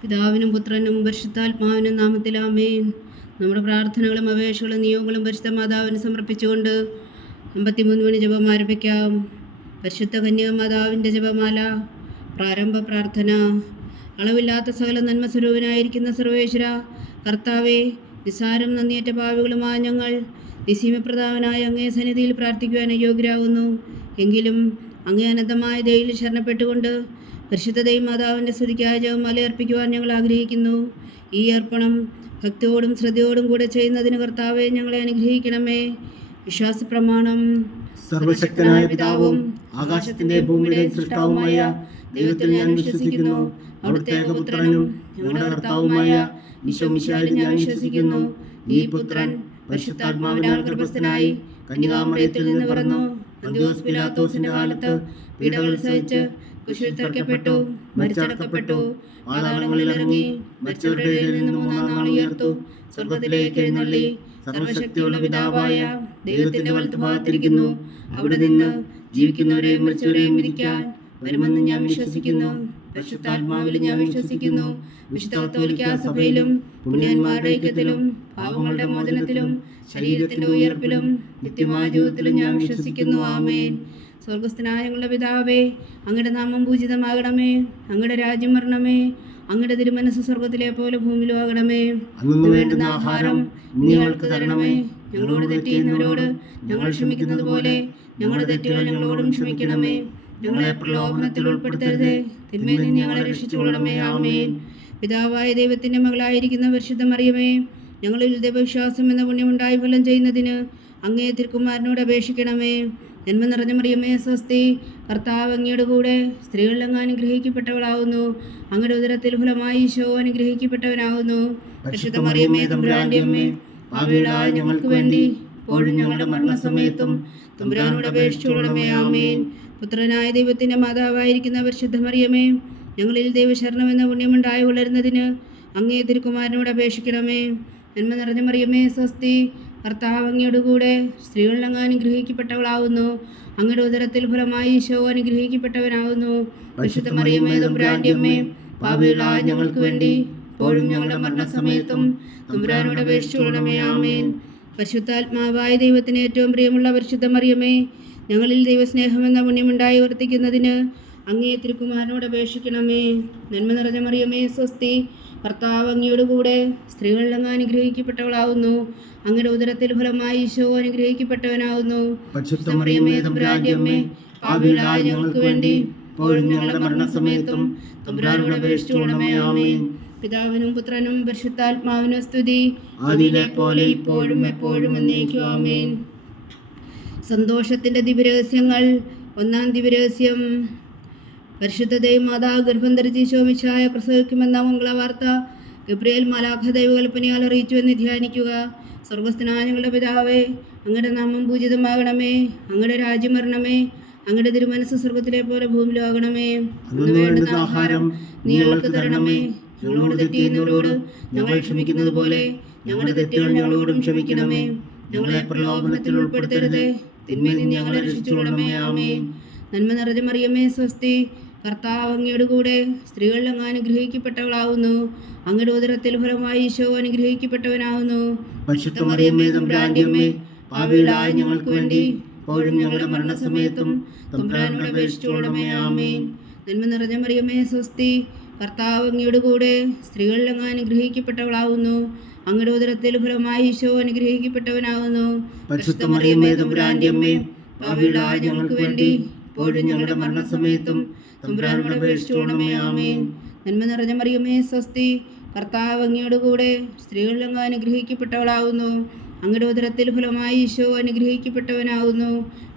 പിതാവിനും പുത്രനും പരിശുദ്ധാത്മാവിനും നാമത്തിൽ ആമേൻ. നമ്മുടെ പ്രാർത്ഥനകളും അപേക്ഷകളും നിയോഗങ്ങളും പരിശുദ്ധ മാതാവിന് സമർപ്പിച്ചുകൊണ്ട് 53 മണി ജപം ആരംഭിക്കാം. പരിശുദ്ധ കന്യക മാതാവിൻ്റെ ജപമാല. പ്രാരംഭ പ്രാർത്ഥന. അളവില്ലാത്ത സകല നന്മ സ്വരൂപനായിരിക്കുന്ന സർവേശ്വര കർത്താവെ, നിസ്സാരം നന്ദിയേറ്റ പാപികളുമായ ഞങ്ങൾ നിസ്സീമപ്രധാവനായ അങ്ങേ സന്നിധിയിൽ പ്രാർത്ഥിക്കുവാൻ അയോഗ്യരാകുന്നു. എങ്കിലും അങ്ങേ അനന്തമായ ദയയിൽ ശരണപ്പെട്ടുകൊണ്ട് പരിശുദ്ധ ദൈവമാതാവിൻ്റെ സ്തുതിക്കായ ജപമാല അർപ്പിക്കുവാൻ ഞങ്ങൾ ആഗ്രഹിക്കുന്നു. ഈ അർപ്പണം ഭക്തിയോടും ശ്രദ്ധയോടും കൂടെ ചെയ്യുന്നതിന് കർത്താവെ ഞങ്ങളെ അനുഗ്രഹിക്കണമേ. വിശ്വാസ പ്രമാണം. സർവശക്തനായ പിതാവും ആകാശത്തിന്റെ ഭൂമിയുടെയും സൃഷ്ടാവുമായ ദൈവത്തിൽ ഞാൻ വിശ്വസിക്കുന്നു. അവിടുത്തെ ഏകപുത്രനും ഞങ്ങളുടെ കർത്താവുമായ ഈശോ മിശിഹായിൽ ഞാൻ വിശ്വസിക്കുന്നു. ഈ പുത്രൻ പരിശുദ്ധാത്മാവിനാൽ ഗർഭസ്ഥനായി കന്യകാമറിയത്തിൽ നിന്ന് പിറന്നു. പന്തിയോസ് പിലാത്തോസിന്റെ കാലത്ത് പീഡകൾ സഹിച്ച് കുരിശിൽ തറയ്ക്കപ്പെട്ടു, മരിച്ചടക്കപ്പെട്ടു, പാതാളങ്ങളിൽ ഇറങ്ങി, മരിച്ചവരുടെ ഇടയിൽ നിന്ന് മൂന്നാം നാൾ ഉയർത്തു, സ്വർഗത്തിലേക്ക് എഴുന്നള്ളി, സർവശക്തിയുള്ള പിതാവായ ദൈവത്തിന്റെ വലത്തുഭാഗത്തിരിക്കുന്നു. അവിടെ നിന്ന് ജീവിക്കുന്നവരെയും മരിച്ചവരെയും വിധിക്കാൻ വരുമെന്ന് ഞാൻ വിശ്വസിക്കുന്നു. പരിശുദ്ധാത്മാവിൽ ഞാൻ വിശ്വസിക്കുന്നു. വിശുദ്ധ കത്തോലിക്കാ സഭയിലും പുണ്യന്മാരുടെ ഐക്യത്തിലും പാപങ്ങളുടെ മോചനത്തിലും ശരീരത്തിന്റെ ഉയർപ്പിലും നിത്യമായ ജീവിതത്തിലും ഞാൻ വിശ്വസിക്കുന്നു. ആമേൻ. സ്വർഗസ്ഥനായ ഞങ്ങളുടെ പിതാവേ, അങ്ങയുടെ നാമം പൂജിതമാകണമേ. അങ്ങയുടെ രാജ്യം വരണമേ. അങ്ങയുടെ തിരുമനസ്സ് സ്വർഗത്തിലെ പോലെ ഭൂമിയിലും ആകണമേ. അന്നു വേണ്ടുന്ന ആഹാരം ഞങ്ങൾക്ക് തരണമേ. ഞങ്ങളോട് തെറ്റ് ചെയ്യുന്നവരോട് ഞങ്ങൾ ക്ഷമിക്കുന്നത് പോലെ ഞങ്ങളുടെ തെറ്റുകൾ ഞങ്ങളോടും ക്ഷമിക്കണമേ. ഞങ്ങളെ പ്രലോഭനത്തിൽ ഉൾപ്പെടുത്തരുതേ, തിന്മയിൽ നിന്ന് ഞങ്ങളെ രക്ഷിച്ചുകൊള്ളണമേ. ആമേൻ. പിതാവായ ദൈവത്തിന്റെ മകളായിരിക്കുന്ന പരിശുദ്ധ മറിയമേ, ഞങ്ങളിൽ ദൈവവിശ്വാസം എന്ന പുണ്യമുണ്ടായി ഫലം ചെയ്യുന്നതിന് അങ്ങേ തിരുക്കുമാരനോട് അപേക്ഷിക്കണമേ. ജന്മ നിറഞ്ഞ മറിയമേ സ്വസ്തി, കർത്താവ് അങ്ങയുടെ കൂടെ സ്ത്രീകളിൽ അങ്ങ് അനുഗ്രഹിക്കപ്പെട്ടവളാവുന്നു. അങ്ങയുടെ ഉദരത്തിൽ ഫലമായി ഈശോ അനുഗ്രഹിക്കപ്പെട്ടവനാവുന്നു. പരിശുദ്ധ മറിയമേ തമ്പുരാന്റെ അമ്മേ, പാപികളായ ഞങ്ങൾക്ക് വേണ്ടി ഇപ്പോഴും ഞങ്ങളുടെ മരണസമയത്തും തമ്പുരാനോട് അപേക്ഷിച്ചുകൊള്ളണമേ. ആമേൻ. പുത്രനായ ദൈവത്തിന്റെ മാതാവായിരിക്കുന്ന പരിശുദ്ധ മറിയമേ, ഞങ്ങളിൽ ദൈവശരണം എന്ന പുണ്യമുണ്ടായി വളരുന്നതിന് അങ്ങേ തിരുക്കുമാരനോട് അപേക്ഷിക്കണമേ. ജന്മ നിറഞ്ഞ മറിയമേ സ്വസ്തി, കർത്താവ് അങ്ങയുടെ കൂടെ സ്ത്രീകളിൽ അങ്ങ് അനുഗ്രഹിക്കപ്പെട്ടവളാവുന്നു. അങ്ങയുടെ ഉദരത്തിൽ ഫലമായി ഈശോ അനുഗ്രഹിക്കപ്പെട്ടവനാവുന്നു. പരിശുദ്ധ മറിയമേ തമ്പുരാന്റെ അമ്മേ, പാപികളായ ഞങ്ങൾക്ക് വേണ്ടി ഇപ്പോഴും ഞങ്ങളുടെ മരണസമയത്തും തമ്പുരാനോട് അപേക്ഷിച്ചുകൊള്ളണമേ. ആമേൻ. പരിശുദ്ധാത്മാവായ ദൈവത്തിന് ഏറ്റവും പ്രിയമുള്ള പരിശുദ്ധ മറിയമേ, ഞങ്ങളിൽ ദൈവസ്നേഹമെന്ന പുണ്യമുണ്ടായി വർത്തിക്കുന്നതിന് അങ്ങേ തിരുക്കുമാരനോട് അപേക്ഷിക്കണമേ. നന്മ നിറഞ്ഞ മറിയമേ സ്വസ്തി, കർത്താവ് അങ്ങയുടെ കൂടെ സ്ത്രീകളിൽ അങ്ങ് അനുഗ്രഹിക്കപ്പെട്ടവളാവുന്നു. അങ്ങയുടെ ഉദരത്തിൽ ഫലമായി ഈശോ അനുഗ്രഹിക്കപ്പെട്ടവനാവുന്നു. പരിശുദ്ധ മറിയമേ തമ്പുരാന്റെ അമ്മേ, പാപികളായ ഞങ്ങൾക്ക് വേണ്ടി ഇപ്പോഴും ഞങ്ങളുടെ മരണസമയത്തും തമ്പുരാനോട് അപേക്ഷിച്ചുകൊള്ളണമേ. ആമേൻ. പിതാവിനും പുത്രനും പരിശുദ്ധാത്മാവിനും സ്തുതി, ആദിയിലെ പോലെ ഇപ്പോഴും എപ്പോഴും എന്നേക്കും. ആമേൻ. സന്തോഷത്തിന്റെ ദിവ്യരഹസ്യങ്ങൾ. ഒന്നാം ദിവ്യരഹസ്യം. പരിശുദ്ധ ദൈവമാതാവ് ഗർഭം ധരിച്ച് ഈശോ മിശിഹായ പ്രസവിക്കുമെന്ന മംഗളവാർത്ത ഗബ്രിയേൽ മാലാഖ ദൈവകൽപ്പനയാൽ അറിയിച്ചുവെന്ന് ധ്യാനിക്കുക. സ്വർഗസ്ഥനായ ഞങ്ങളുടെ പിതാവേ, അങ്ങയുടെ നാമം പൂജിതമാകണമേ. അങ്ങയുടെ രാജ്യം വരണമേ. അങ്ങയുടെ തിരുമനസ്സ് സ്വർഗത്തിലെ പോലെ ഭൂമിയിലാകണമേ. അന്നു വേണ്ടുന്ന ആഹാരം നീ ഞങ്ങൾക്ക് തരണമേ. ഞങ്ങളോട് തെറ്റ് ചെയ്യുന്നവരോട് ഞങ്ങൾ ക്ഷമിക്കുന്നത് പോലെ ഞങ്ങളുടെ തെറ്റുകൾ ഞങ്ങളോടും ക്ഷമിക്കണമേ. ഞങ്ങളെ പ്രലോഭനത്തിൽ ഉൾപ്പെടുത്തരുതേ, തിന്മയിൽ നിന്ന് ഞങ്ങളെ രക്ഷിച്ചുകൊള്ളണമേ. ആമേൻ. നന്മ നിറഞ്ഞ മറിയമേ സ്വസ്തി, കർത്താവ് അങ്ങയുടെ കൂടെ സ്ത്രീകളിൽ അങ്ങ് അനുഗ്രഹിക്കപ്പെട്ടവളാവുന്നു. അങ്ങയുടെ ഉദരത്തിൽ ഫലമായി ഈശോ അനുഗ്രഹിക്കപ്പെട്ടവനാവുന്നു. പരിശുദ്ധ മറിയമേ തമ്പുരാന്റെ അമ്മേ, പാപികളായ ഞങ്ങൾക്ക് വേണ്ടി ഇപ്പോഴും ഞങ്ങളുടെ മരണസമയത്തും തമ്പുരാനോട് അപേക്ഷിച്ചുകൊള്ളണമേ. ആമേൻ. നന്മ നിറഞ്ഞ മറിയമേ സ്വസ്തി, കർത്താവ് അങ്ങയുടെ കൂടെ സ്ത്രീകളിൽ അങ്ങ് അനുഗ്രഹിക്കപ്പെട്ടവളാവുന്നു. അങ്ങയുടെ ഉദരത്തിൽ ഫലമായി ഈശോ അനുഗ്രഹിക്കപ്പെട്ടവനാവുന്നു. പരിശുദ്ധ മറിയമേ തമ്പുരാന്റെ അമ്മേ, പാപികളായ ഞങ്ങൾക്ക് വേണ്ടി ഇപ്പോഴും ഞങ്ങളുടെ മരണസമയത്തും തമ്പുരാനോട് അപേക്ഷിച്ചുകൊള്ളണമേ. ആമേൻ. നന്മ നിറഞ്ഞ മറിയമേ സ്വസ്തി, കർത്താവ് അങ്ങയുടെ കൂടെ സ്ത്രീകളിൽ അങ്ങ് അനുഗ്രഹിക്കപ്പെട്ടവളാവുന്നു. അങ്ങയുടെ ഉദരത്തിൽ ഫലമായി ഈശോ അനുഗ്രഹിക്കപ്പെട്ടവനാവുന്നു.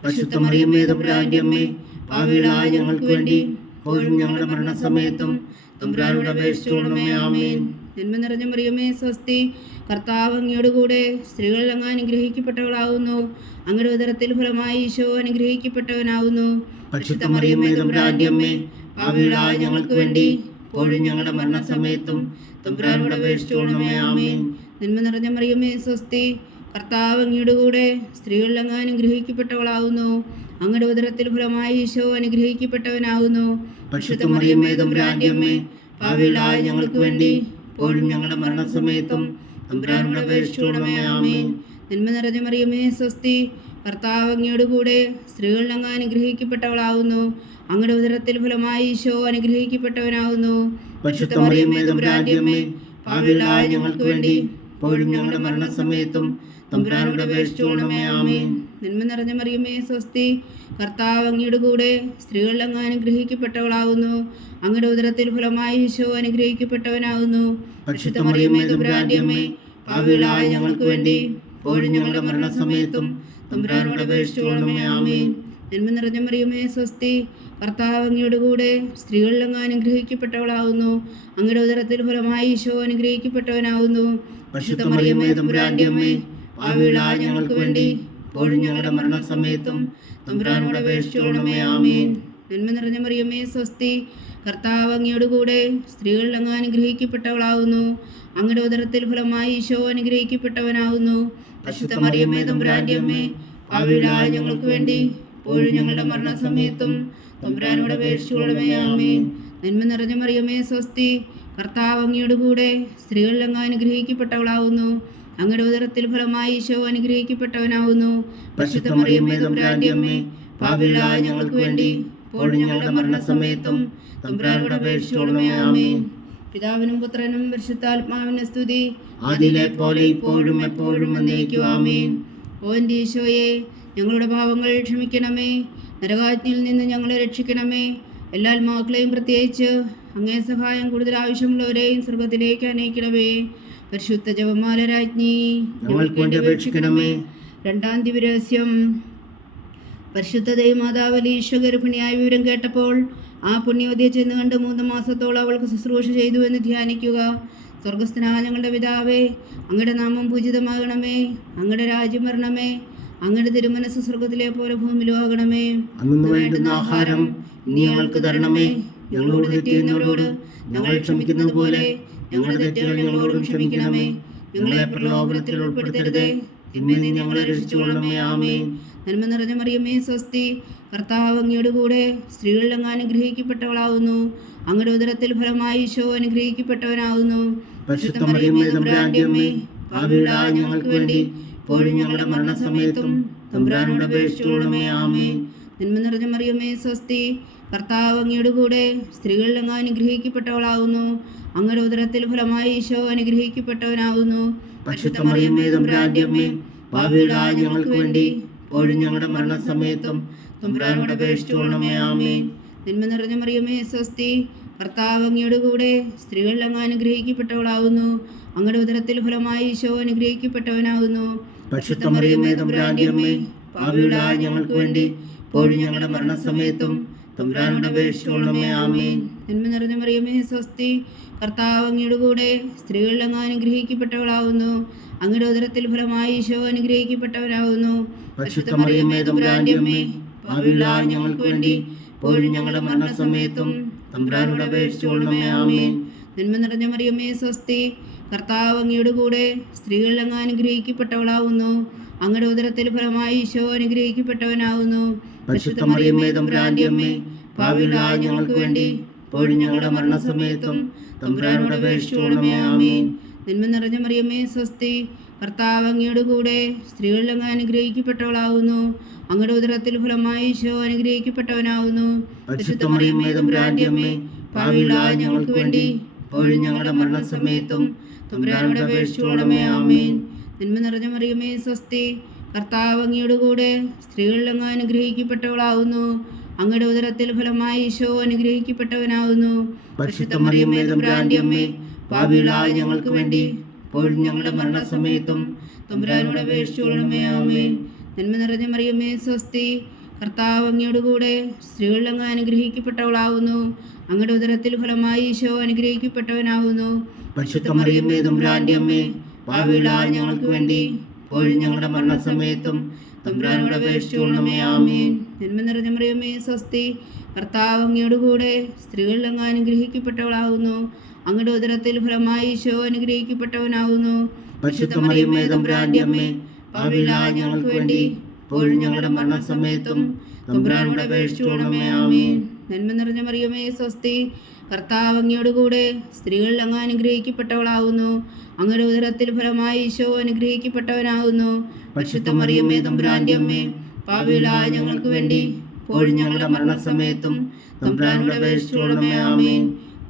പരിശുദ്ധ മറിയമേ തമ്പുരാന്റെ അമ്മേ, പാപികളായ ഞങ്ങൾക്ക് വേണ്ടി ഇപ്പോഴും ഞങ്ങളുടെ മരണസമയത്തും തമ്പുരാനോട് അപേക്ഷിച്ചുകൊള്ളണമേ. ആമേൻ. നന്മ നിറഞ്ഞ മറിയമേ സ്വസ്തി, കർത്താവ് അങ്ങയുടെ കൂടെ സ്ത്രീകളിൽ അങ്ങ് അനുഗ്രഹിക്കപ്പെട്ടവളാവുന്നു. അങ്ങയുടെ ഉദരത്തിൽ ഫലമായി ഈശോ അനുഗ്രഹിക്കപ്പെട്ടവനാവുന്നു. പരിശുദ്ധ മറിയമേ തമ്പുരാന്റെ അമ്മേ, പാപികളായ ഞങ്ങൾക്ക് വേണ്ടി ഇപ്പോഴും ഞങ്ങളുടെ മരണസമയത്തും തമ്പുരാനോട് അപേക്ഷിച്ചുകൊള്ളണമേ. ആമേൻ. നന്മ നിറഞ്ഞ മറിയമേ സ്വസ്തി, കർത്താവ് അങ്ങയുടെ കൂടെ സ്ത്രീകളിൽ അങ്ങ് അനുഗ്രഹിക്കപ്പെട്ടവളാവുന്നു. അങ്ങയുടെ ഉദരത്തിൽ ഫലമായി ഈശോ അനുഗ്രഹിക്കപ്പെട്ടവനാവുന്നു. പരിശുദ്ധ മറിയമേ തമ്പുരാന്റെ അമ്മേ, പാപികളായ ഞങ്ങൾക്ക് വേണ്ടി ഇപ്പോഴും ഞങ്ങളുടെ മരണസമയത്തും തമ്പുരാനോട് അപേക്ഷിച്ചുകൊള്ളണമേ. ആമേൻ. നന്മ നിറഞ്ഞ മറിയമേ സ്വസ്തി, കർത്താവ് അങ്ങയോട് കൂടെ സ്ത്രീകളിൽ അങ്ങ് അനുഗ്രഹിക്കപ്പെട്ടവളാവുന്നു. അങ്ങയുടെ ഉദരത്തിൽ ഫലമായി ഈശോ അനുഗ്രഹിക്കപ്പെട്ടവനാവുന്നു. പരിശുദ്ധ മറിയമേ തമ്പുരാന്റെ അമ്മേ, പാപികളായ ഞങ്ങൾക്ക് വേണ്ടി ഇപ്പോഴും ഞങ്ങളുടെ മരണസമയത്തും തമ്പുരാനോട് അപേക്ഷിച്ചുകൊള്ളണമേ. ആമേൻ. നന്മ നിറഞ്ഞ മറിയമേ സ്വസ്തി, കർത്താവ് അങ്ങയുടെ കൂടെ സ്ത്രീകളിൽ അങ്ങ് അനുഗ്രഹിക്കപ്പെട്ടവളാവുന്നു. അങ്ങയുടെ ഉദരത്തിൽ ഫലമായി ഈശോ അനുഗ്രഹിക്കപ്പെട്ടവനാവുന്നു. പരിശുദ്ധ മറിയമേ തമ്പുരാന്റെ അമ്മേ, പാപികളായ ഞങ്ങൾക്ക് വേണ്ടി ഇപ്പോഴും ഞങ്ങളുടെ മരണസമയത്തും തമ്പുരാനോട് അപേക്ഷിച്ചുകൊള്ളണമേ. ആമേൻ. നന്മ നിറഞ്ഞ മറിയമേ സ്വസ്തി, കർത്താവ് അങ്ങയുടെ കൂടെ സ്ത്രീകളിൽ അങ്ങ് അനുഗ്രഹിക്കപ്പെട്ടവളാവുന്നു. അങ്ങയുടെ ഉദരത്തിൽ ഫലമായി ഈശോ അനുഗ്രഹിക്കപ്പെട്ടവനാവുന്നു. പരിശുദ്ധ മറിയമേ തമ്പുരാന്റെ അമ്മേ, പാപികളായ ഞങ്ങൾക്ക് വേണ്ടി ഇപ്പോഴും ഞങ്ങളുടെ മരണസമയത്തും തമ്പുരാനോട് അപേക്ഷിച്ചുകൊള്ളണമേ. ആമേൻ. നന്മ നിറഞ്ഞ മറിയമേ സ്വസ്തി, കർത്താവ് അങ്ങയുടെ കൂടെ സ്ത്രീകളിൽ അങ്ങ് അനുഗ്രഹിക്കപ്പെട്ടവളാവുന്നു. അങ്ങയുടെ ഉദരത്തിൽ ഫലമായി ഈശോ അനുഗ്രഹിക്കപ്പെട്ടവനാവുന്നു. പരിശുദ്ധ മറിയമേ തമ്പുരാന്റെ അമ്മേ, പാപികളായ ഞങ്ങൾക്ക് വേണ്ടി ഇപ്പോഴും ഞങ്ങളുടെ മരണസമയത്തും തമ്പുരാനോട് അപേക്ഷിച്ചുകൊള്ളണമേ. ആമേൻ. നന്മ നിറഞ്ഞ മറിയമേ സ്വസ്തി, കർത്താവ് അങ്ങയുടെ കൂടെ സ്ത്രീകളിൽ അങ്ങ് അനുഗ്രഹിക്കപ്പെട്ടവളാവുന്നു. അങ്ങയുടെ ഉദരത്തിൽ ഫലമായി ഈശോ അനുഗ്രഹിക്കപ്പെട്ടവനാവുന്നു. പരിശുദ്ധ മറിയമേ തമ്പുരാന്റെ അമ്മേ, പാപികളായ ഞങ്ങൾക്ക് വേണ്ടി ഇപ്പോഴും ഞങ്ങളുടെ മരണസമയത്തും തമ്പുരാനോട് അപേക്ഷിച്ചുകൊള്ളണമേ. ആമേൻ. പിതാവിനും പുത്രനും പരിശുദ്ധാത്മാവിനും സ്തുതി, അതിലെ പോലെ ഇപ്പോഴും എപ്പോഴും എന്നേക്കും. ആമേൻ. ഓ എൻ്റെ ഈശോയെ, ഞങ്ങളുടെ പാപങ്ങൾ ക്ഷമിക്കണമേ. നരകാജ്ഞയിൽ നിന്ന് ഞങ്ങളെ രക്ഷിക്കണമേ. എല്ലാ ആത്മാക്കളെയും പ്രത്യേകിച്ച് അങ്ങേ സഹായം കൂടുതൽ ആവശ്യമുള്ളവരെയും സ്വർഗത്തിലേക്ക് അനയിക്കണമേ. പരിശുദ്ധ ജപമാല രാജ്ഞി, ഞങ്ങൾക്ക് വേണ്ടി അപേക്ഷിക്കണമേ. രണ്ടാം ദിവ്യരഹസ്യം. പരിശുദ്ധ ദൈവമാതാവ് ഈശോ ഗർഭിണിയായ വിവരം കേട്ടപ്പോൾ ആ പുണ്യവതിയെ ചെന്ന് കണ്ട് 3 മാസത്തോളം അവൾക്ക് ശുശ്രൂഷ ചെയ്തു എന്ന് ധ്യാനിക്കുക. സ്വർഗസ്ഥനായ ഞങ്ങളുടെ പിതാവേ, അങ്ങയുടെ നാമം പൂജിതമാകണമേ. അങ്ങയുടെ രാജ്യം വരണമേ. അങ്ങയുടെ തിരുമനസ് സ്വർഗത്തിലെ പോലെ ഭൂമിയിലും ആകണമേ. അന്നു വേണ്ടുന്ന ആഹാരം ഇനി ഞങ്ങൾക്ക് തരണമേ. ഞങ്ങളോട് തെറ്റ് ചെയ്യുന്നവരോട് ഞങ്ങൾ ക്ഷമിക്കുന്നത് പോലെ ഞങ്ങളുടെ തെറ്റുകൾ ഞങ്ങളോടും ക്ഷമിക്കണമേ. ഞങ്ങളെ പ്രലോഭനത്തിൽ ഉൾപ്പെടുത്തരുതേ, തിന്മയിൽ നിന്ന് ഞങ്ങളെ രക്ഷിച്ചുകൊള്ളണമേ. ആമേൻ. നന്മ നിറഞ്ഞ മറിയമേ സ്വസ്തി, കർത്താവ് അങ്ങയുടെ കൂടെ സ്ത്രീകളിൽ അങ്ങ് അനുഗ്രഹിക്കപ്പെട്ടവളാവുന്നു. അങ്ങയുടെ ഉദരത്തിൽ ഫലമായി ഈശോ അനുഗ്രഹിക്കപ്പെട്ടവനാവുന്നു. പരിശുദ്ധ മറിയമേ തമ്പുരാന്റെ അമ്മേ, പാപികളായ ഞങ്ങൾക്ക് വേണ്ടി ഇപ്പോഴും ഞങ്ങളുടെ മരണസമയത്തും തമ്പുരാനോട് അപേക്ഷിച്ചുകൊള്ളണമേ. ആമേൻ. നന്മ നിറഞ്ഞ മറിയമേ സ്വസ്തി, കർത്താവ് അങ്ങയുടെ കൂടെ സ്ത്രീകളിൽ അങ്ങ് അനുഗ്രഹിക്കപ്പെട്ടവളാവുന്നു. അങ്ങയുടെ ഉദരത്തിൽ ഫലമായി ഈശോ അനുഗ്രഹിക്കപ്പെട്ടവനാവുന്നു. പരിശുദ്ധ മറിയമേ തമ്പുരാന്റെ അമ്മേ, പാപികളായ ഞങ്ങൾക്ക് വേണ്ടി ഇപ്പോഴും ഞങ്ങളുടെ മരണസമയത്തും തമ്പുരാനോട് അപേക്ഷിച്ചുകൊള്ളണമേ. ആമേൻ. നന്മ നിറഞ്ഞ മറിയമേ സ്വസ്തി, കർത്താവ് അങ്ങയുടെ കൂടെ സ്ത്രീകളിൽ അങ്ങ് അനുഗ്രഹിക്കപ്പെട്ടവളാവുന്നു. അങ്ങയുടെ ഉദരത്തിൽ ഫലമായി ഈശോ അനുഗ്രഹിക്കപ്പെട്ടവനാവുന്നു. പരിശുദ്ധ മറിയമേ തമ്പുരാന്റെ അമ്മേ, പാപികളായ ഞങ്ങൾക്ക് വേണ്ടി ഇപ്പോഴും ഞങ്ങളുടെ മരണസമയത്തും തമ്പുരാനോട് അപേക്ഷിച്ചുകൊള്ളണമേ. ആമേൻ. നന്മ നിറഞ്ഞ മറിയമേ സ്വസ്തി, കർത്താവ് അങ്ങയുടെ കൂടെ സ്ത്രീകളിൽ അങ്ങ് അനുഗ്രഹിക്കപ്പെട്ടവളാവുന്നു. അങ്ങയുടെ ഉദരത്തിൽ ഫലമായി ഈശോ അനുഗ്രഹിക്കപ്പെട്ടവനാവുന്നു. പരിശുദ്ധ മറിയമേ തമ്പുരാന്റെ അമ്മേ, പാപികളായ ഞങ്ങൾക്ക് വേണ്ടി ഇപ്പോഴും ഞങ്ങളുടെ മരണസമയത്തും തമ്പുരാനോട് അപേക്ഷിച്ചുകൊള്ളണമേ. ആമേൻ. നന്മ നിറഞ്ഞ മറിയമേ സ്വസ്തി, കർത്താവ് അങ്ങയുടെ കൂടെ സ്ത്രീകളിൽ അങ്ങ് അനുഗ്രഹിക്കപ്പെട്ടവളാവുന്നു. അങ്ങയുടെ ഉദരത്തിൽ ഫലമായി ഈശോ അനുഗ്രഹിക്കപ്പെട്ടവനാവുന്നു. പരിശുദ്ധ മറിയമേ തമ്പുരാന്റെ അമ്മേ, പാപികളായ ഞങ്ങൾക്ക് വേണ്ടി ഇപ്പോഴും ഞങ്ങളുടെ മരണസമയത്തും തമ്പുരാനോട് അപേക്ഷിച്ചുകൊള്ളണമേ. ആമേൻ. നന്മ നിറഞ്ഞ മറിയമേ സ്വസ്തി, കർത്താവ് അങ്ങയുടെ കൂടെ സ്ത്രീകളിൽ അങ്ങ് അനുഗ്രഹിക്കപ്പെട്ടവളാവുന്നു. അങ്ങയുടെ ഉദരത്തിൽ ഫലമായി ഈശോ അനുഗ്രഹിക്കപ്പെട്ടവനാവുന്നു. പരിശുദ്ധ മറിയമേ തമ്പുരാന്റെ അമ്മേ, പാപികളായ ഞങ്ങൾക്ക് വേണ്ടി ഇപ്പോഴും ഞങ്ങളുടെ മരണസമയത്തും തമ്പുരാനോട് അപേക്ഷിച്ചുകൊള്ളണമേ. ആമേൻ. നന്മ നിറഞ്ഞ മറിയമേ സ്വസ്തി, കർത്താവ് അങ്ങയുടെ കൂടെ സ്ത്രീകളിൽ അങ്ങ് അനുഗ്രഹിക്കപ്പെട്ടവളാവുന്നു. അങ്ങയുടെ ഉദരത്തിൽ ഫലമായി ഈശോ അനുഗ്രഹിക്കപ്പെട്ടവനാവുന്നു. പരിശുദ്ധ മറിയമേ തമ്പുരാന്റെ അമ്മേ, പാപികളായ ഞങ്ങൾക്ക് വേണ്ടി ഇപ്പോഴും ഞങ്ങളുടെ മരണസമയത്തും തമ്പുരാനോട് അപേക്ഷിച്ചുകൊള്ളണമേ. ആമേൻ. നന്മ നിറഞ്ഞ മറിയമേ സ്വസ്തി, കർത്താവ് അങ്ങയുടെ കൂടെ സ്ത്രീകളിൽ അങ്ങ് അനുഗ്രഹിക്കപ്പെട്ടവളാവുന്നു. അങ്ങയുടെ ഉദരത്തിൽ ഫലമായി ഈശോ അനുഗ്രഹിക്കപ്പെട്ടവനാവുന്നു. പരിശുദ്ധ മറിയമേ തമ്പുരാന്റെ അമ്മേ, പാപികളായ ഞങ്ങൾക്ക് വേണ്ടി ഇപ്പോഴും ഞങ്ങളുടെ മരണസമയത്തും തമ്പുരാനോട് അപേക്ഷിച്ചുകൊള്ളണമേ. ആമേൻ. നന്മ നിറഞ്ഞ മറിയമേ സ്വസ്തി, കർത്താവ് അങ്ങയുടെ കൂടെ സ്ത്രീകളിൽ അങ്ങ് അനുഗ്രഹിക്കപ്പെട്ടവളാവുന്നു. അങ്ങയുടെ ഉദരത്തിൽ ഫലമായി ഈശോ അനുഗ്രഹിക്കപ്പെട്ടവനാവുന്നു. പരിശുദ്ധ മറിയമേ തമ്പുരാന്റെ അമ്മേ, പാപികളായ ഞങ്ങൾക്ക് വേണ്ടി ഇപ്പോഴും ഞങ്ങളുടെ മരണസമയത്തും തമ്പുരാനോട് അപേക്ഷിച്ചുകൊള്ളണമേ. ആമേൻ. നന്മ നിറഞ്ഞ മറിയമേ സ്വസ്തി, കർത്താവ് അങ്ങയോടുകൂടെ സ്ത്രീകളിൽ അങ്ങ് അനുഗ്രഹിക്കപ്പെട്ടവളാകുന്നു. അങ്ങയുടെ ഉദരത്തിൽ ഫലമായി ഈശോ അനുഗ്രഹിക്കപ്പെട്ടവനാകുന്നു. പരിശുദ്ധ മറിയമ്മേ തമ്പുരാന്റെ അമ്മേ, പാപികളായ ഞങ്ങൾക്ക് വേണ്ടി ഇപ്പോഴും ഞങ്ങളുടെ മരണസമയത്തും തമ്പുരാനോട് അപേക്ഷിച്ചുകൊള്ളണമേ. ആമേൻ.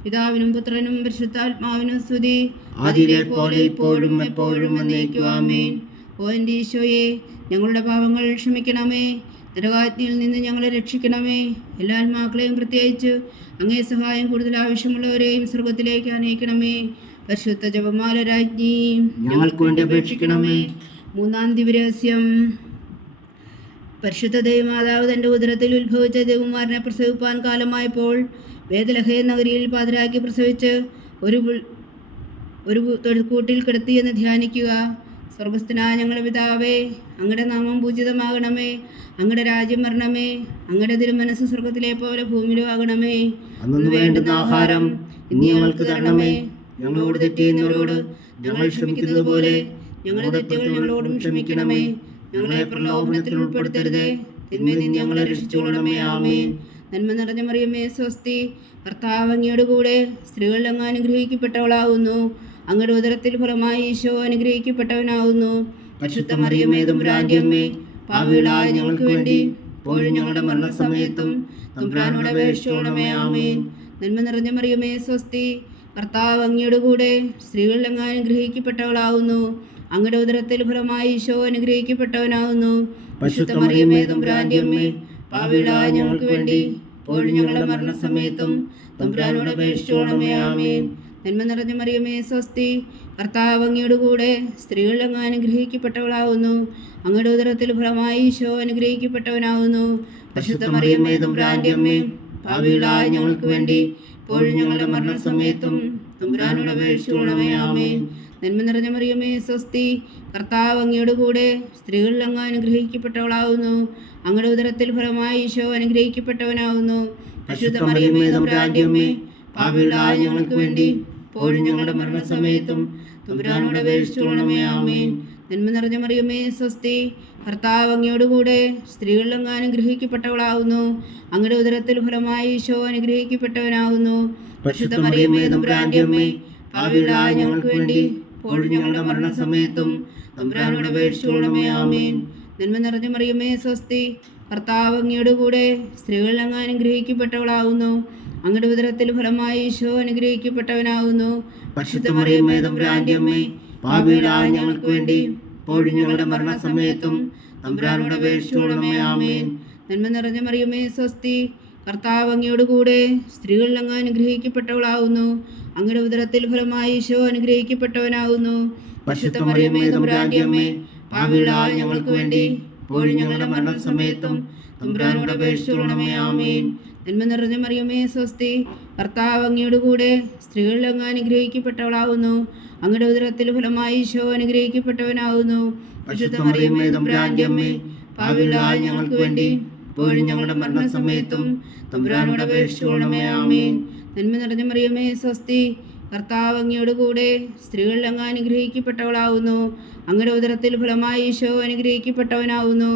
പിതാവിനും പുത്രനും പരിശുദ്ധാത്മാവിനും സ്തുതി, ആദിയിലെ പോലെ ഇപ്പോഴും എപ്പോഴും എന്നേക്കും. ആമേൻ. ഓ എൻ്റെ ഈശോയെ, ഞങ്ങളുടെ പാപങ്ങൾ ക്ഷമിക്കണമേ, നരകാഗ്നിയിൽ നിന്ന് ഞങ്ങളെ രക്ഷിക്കണമേ. എല്ലാ ആത്മാക്കളെയും പ്രത്യേകിച്ച് അങ്ങേ സഹായം കൂടുതൽ ആവശ്യമുള്ളവരെയും സ്വർഗത്തിലേക്ക് അനയിക്കണമേ. പരിശുദ്ധ ജപമാല രാജ്ഞി, ഞങ്ങൾക്ക് വേണ്ടി അപേക്ഷിക്കണമേ. മൂന്നാം ദിവ്യരഹസ്യം. പരിശുദ്ധ ദൈവമാതാവ് തൻ്റെ ഉദരത്തിൽ ഉത്ഭവിച്ച ദേവകുമാരനെ പ്രസവിപ്പാൻ കാലമായപ്പോൾ വേദലഹേ നഗരിയിൽ പാതിരാക്കി പ്രസവിച്ച് ഒരു തൊഴുക്കൂട്ടിൽ കിടത്തിയെന്ന് ധ്യാനിക്കുക. സ്വർഗസ്ഥനായ ഞങ്ങളുടെ പിതാവേ, അങ്ങയുടെ നാമം പൂജിതമാകണമേ, അങ്ങയുടെ രാജ്യം വരണമേ, അങ്ങയുടെ തിരുമനസ് സ്വർഗത്തിലെ പോലെ ഭൂമിയിലും ആകണമേ. അന്നു വേണ്ടുന്ന ആഹാരം ഇനി ഞങ്ങൾക്ക് തരണമേ. ഞങ്ങളോട് തെറ്റ് ചെയ്യുന്നവരോട് ഞങ്ങൾ ക്ഷമിക്കുന്നത് പോലെ ഞങ്ങളുടെ തെറ്റുകൾ ഞങ്ങളോടും ക്ഷമിക്കണമേ. ഞങ്ങളെ പ്രലോഭനത്തിൽ ഉൾപ്പെടുത്തരുതേ, തിന്മയിൽ നിന്ന് ഞങ്ങളെ രക്ഷിച്ചുകൊള്ളണമേ. ആമേൻ. നന്മ നിറഞ്ഞ മറിയമേ സ്വസ്തി, കർത്താവ് അങ്ങയുടെ കൂടെ സ്ത്രീകളിൽ അങ്ങ് അനുഗ്രഹിക്കപ്പെട്ടവളാകുന്നു. അങ്ങയുടെ ഉദരത്തിൽ ഫലമായി ഈശോ അനുഗ്രഹിക്കപ്പെട്ടവനാകുന്നു. പരിശുദ്ധ മറിയമ്മേ തമ്പുരാന്റെ അമ്മേ, പാപികളായ ഞങ്ങൾക്ക് വേണ്ടി ഇപ്പോഴും ഞങ്ങളുടെ മരണസമയത്തും തമ്പുരാനോട് അപേക്ഷിച്ചുകൊള്ളണമേ. ആമേൻ. നന്മ നിറഞ്ഞ മറിയമേ സ്വസ്തി, കർത്താവ് അങ്ങയുടെ കൂടെ സ്ത്രീകളിൽ അങ്ങ് അനുഗ്രഹിക്കപ്പെട്ടവളാകുന്നു. അങ്ങയുടെ ഉദരത്തിൽ ഫലമായി ഈശോ അനുഗ്രഹിക്കപ്പെട്ടവനാകുന്നു. പരിശുദ്ധ മറിയമ്മേ തമ്പുരാന്റെ അമ്മേ, പാപികളായ ഞങ്ങൾക്ക് വേണ്ടി ഇപ്പോഴും ഞങ്ങളുടെ മരണസമയത്തും തമ്പുരാനോട് അപേക്ഷിച്ചുകൊള്ളണമേ. ആമേൻ. നന്മ നിറഞ്ഞ മറിയമേ സ്വസ്തി, കർത്താവ് അങ്ങയുടെ കൂടെ സ്ത്രീകളിൽ അങ്ങ് അനുഗ്രഹിക്കപ്പെട്ടവളാകുന്നു. അങ്ങയുടെ ഉദരത്തിൽ ഫലമായി ഈശോ അനുഗ്രഹിക്കപ്പെട്ടവനാകുന്നു. പരിശുദ്ധ മറിയമ്മേ തമ്പുരാന്റെ അമ്മേ, പാപികളായ ഞങ്ങൾക്ക് വേണ്ടി ഇപ്പോഴും ഞങ്ങളുടെ മരണസമയത്തും തമ്പുരാനോട് അപേക്ഷിച്ചുകൊള്ളണമേ. ആമേൻ. നന്മ നിറഞ്ഞ മറിയമേ സ്വസ്തി, കർത്താവ് അങ്ങയുടെ കൂടെ സ്ത്രീകളിൽ അങ്ങ് അനുഗ്രഹിക്കപ്പെട്ടവളാകുന്നു. അങ്ങയുടെ ഉദരത്തിൽ ഫലമായി ഈശോ അനുഗ്രഹിക്കപ്പെട്ടവനാകുന്നു. പരിശുദ്ധ മറിയമ്മേ തമ്പുരാന്റെ അമ്മേ, പാപികളായ ഞങ്ങൾക്ക് വേണ്ടി ഇപ്പോഴും ഞങ്ങളുടെ മരണസമയത്തും തമ്പുരാനോട് അപേക്ഷിച്ചുകൊള്ളണമേ. ആമേൻ. നന്മ നിറഞ്ഞ മറിയമേ സ്വസ്തി, കർത്താവ് അങ്ങയുടെ കൂടെ സ്ത്രീകളിൽ അങ്ങ് അനുഗ്രഹിക്കപ്പെട്ടവളാകുന്നു. അങ്ങയുടെ ഉദരത്തിൽ ഫലമായി ഈശോ അനുഗ്രഹിക്കപ്പെട്ടവനാകുന്നു. പരിശുദ്ധ മറിയമ്മേ തമ്പുരാന്റെ അമ്മേ, പാപികളായ ഞങ്ങൾക്ക് വേണ്ടി ഇപ്പോഴും ഞങ്ങളുടെ മരണസമയത്തും തമ്പുരാനോട് അപേക്ഷിച്ചുകൊള്ളണമേ. ആമേൻ. നന്മ നിറഞ്ഞ മറിയമേ സ്വസ്തി, കർത്താവ് അങ്ങയുടെ കൂടെ സ്ത്രീകളിൽ അങ്ങ് അനുഗ്രഹിക്കപ്പെട്ടവളാകുന്നു. അങ്ങയുടെ ഉദരത്തിൽ ഫലമായി ഈശോ അനുഗ്രഹിക്കപ്പെട്ടവനാകുന്നു. പരിശുദ്ധ മറിയമ്മേ തമ്പുരാന്റെ അമ്മേ, പാപികളായ ഞങ്ങൾക്ക് വേണ്ടി ഇപ്പോഴും ഞങ്ങളുടെ മരണസമയത്തും തമ്പുരാനോട് അപേക്ഷിച്ചുകൊള്ളണമേ. ആമേൻ. നന്മ നിറഞ്ഞ മറിയമേ സ്വസ്തി, കർത്താവ് അങ്ങയുടെ കൂടെ സ്ത്രീകളിൽ അങ്ങ് അനുഗ്രഹിക്കപ്പെട്ടവളാകുന്നു. അങ്ങയുടെ ഉദരത്തിൽ ഫലമായി ഈശോ അനുഗ്രഹിക്കപ്പെട്ടവനാകുന്നു. പരിശുദ്ധ മറിയമ്മേ തമ്പുരാന്റെ അമ്മേ, പാപികളായ ഞങ്ങൾക്ക് വേണ്ടി ഇപ്പോഴും ഞങ്ങളുടെ മരണസമയത്തും തമ്പുരാനോട് അപേക്ഷിച്ചുകൊള്ളണമേ. ആമേൻ. നന്മ നിറഞ്ഞ മറിയമേ സ്വസ്തി, കർത്താവ് അങ്ങയുടെ കൂടെ സ്ത്രീകളിൽ അങ്ങ് അനുഗ്രഹിക്കപ്പെട്ടവളാകുന്നു. അങ്ങയുടെ ഉദരത്തിൽ ഫലമായി ഈശോ അനുഗ്രഹിക്കപ്പെട്ടവനാകുന്നു. പരിശുദ്ധ മറിയമ്മേ തമ്പുരാന്റെ അമ്മേ, പാപികളായ ഞങ്ങൾക്ക് വേണ്ടി ഇപ്പോഴും ഞങ്ങളുടെ മരണസമയത്തും തമ്പുരാനോട് അപേക്ഷിച്ചുകൊള്ളണമേ. ആമേൻ. നന്മ നിറഞ്ഞ മറിയമേ സ്വസ്തി, കർത്താവ് അങ്ങയുടെ കൂടെ സ്ത്രീകളിൽ അങ്ങ് അനുഗ്രഹിക്കപ്പെട്ടവളാകുന്നു. അങ്ങയുടെ ഉദരത്തിൽ ഫലമായി ഈശോ അനുഗ്രഹിക്കപ്പെട്ടവനാകുന്നു.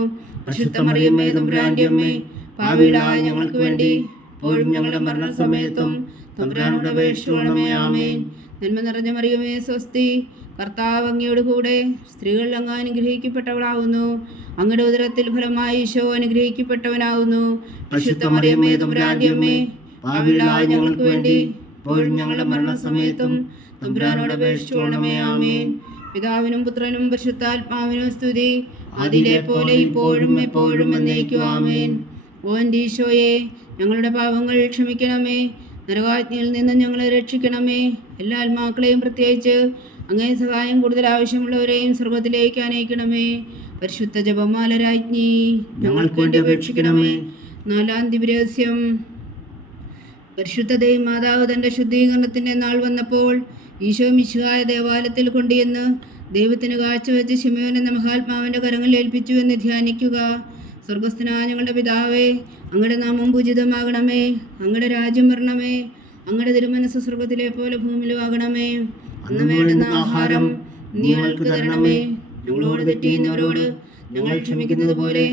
പരിശുദ്ധ മറിയമ്മേ തമ്പുരാന്റെ അമ്മേ, പാപികളായ ഞങ്ങൾക്ക് വേണ്ടി ഇപ്പോഴും ഞങ്ങളുടെ മരണസമയത്തും തമ്പുരാനോട് അപേക്ഷിച്ചുകൊള്ളണമേ. ആമേൻ. നന്മ നിറഞ്ഞ മറിയമേ സ്വസ്തി, കർത്താവ് അങ്ങയുടെ കൂടെ സ്ത്രീകളിൽ അങ്ങ് അനുഗ്രഹിക്കപ്പെട്ടവളാകുന്നു. അങ്ങയുടെ ഉദരത്തിൽ ഫലമായി ഈശോ അനുഗ്രഹിക്കപ്പെട്ടവനാകുന്നു. പരിശുദ്ധ മറിയമ്മേ തമ്പുരാന്റെ അമ്മേ, പാപികളായ ഞങ്ങൾക്ക് വേണ്ടി ഇപ്പോഴും ഞങ്ങളുടെ മരണസമയത്തും തമ്പുരാനോട് അപേക്ഷിച്ചുകൊള്ളണമേ. ആമേൻ. പിതാവിനും പുത്രനും പരിശുദ്ധാത്മാവിനും സ്തുതി, ആദിയിലെ പോലെ ഇപ്പോഴും എപ്പോഴും എന്നേക്കും. ആമേൻ. ഓ എൻ്റെ ഈശോയെ, ഞങ്ങളുടെ പാപങ്ങൾ ക്ഷമിക്കണമേ, നരകാഗ്നിയിൽ നിന്ന് ഞങ്ങളെ രക്ഷിക്കണമേ. എല്ലാ ആത്മാക്കളെയും പ്രത്യേകിച്ച് അങ്ങേ സഹായം കൂടുതൽ ആവശ്യമുള്ളവരെയും സ്വർഗത്തിലേക്ക് അനയിക്കണമേ. പരിശുദ്ധ ജപമാല രാജ്ഞി, ഞങ്ങൾക്ക് വേണ്ടി അപേക്ഷിക്കണമേ. നാലാം ദിവ്യരഹസ്യം. പരിശുദ്ധ ദൈവമാതാവ് തൻ്റെ ശുദ്ധീകരണത്തിൻ്റെ നാൾ വന്നപ്പോൾ ഈശോ മിശിഹായ ദേവാലയത്തിൽ കൊണ്ടുവന്ന് ദൈവത്തിന് കാഴ്ചവെച്ച് ശിമയോൻ എന്ന മഹാത്മാവിൻ്റെ കരങ്ങളിൽ ഏൽപ്പിച്ചു എന്ന് ധ്യാനിക്കുക. സ്വർഗസ്ഥനായ ഞങ്ങളുടെ പിതാവേ, അങ്ങയുടെ നാമം പൂജിതമാകണമേ, അങ്ങയുടെ രാജ്യം വരണമേ, അങ്ങയുടെ തിരുമനസ് സ്വർഗത്തിലെ പോലെ ഭൂമിയിലും ആകണമേ. അന്ന് വേണ്ടുന്ന ആഹാരം നീ ഞങ്ങൾക്ക് തരണമേ. ഞങ്ങളോട് തെറ്റ് ചെയ്യുന്നവരോട് ഞങ്ങൾ ക്ഷമിക്കുന്നത് പോലെ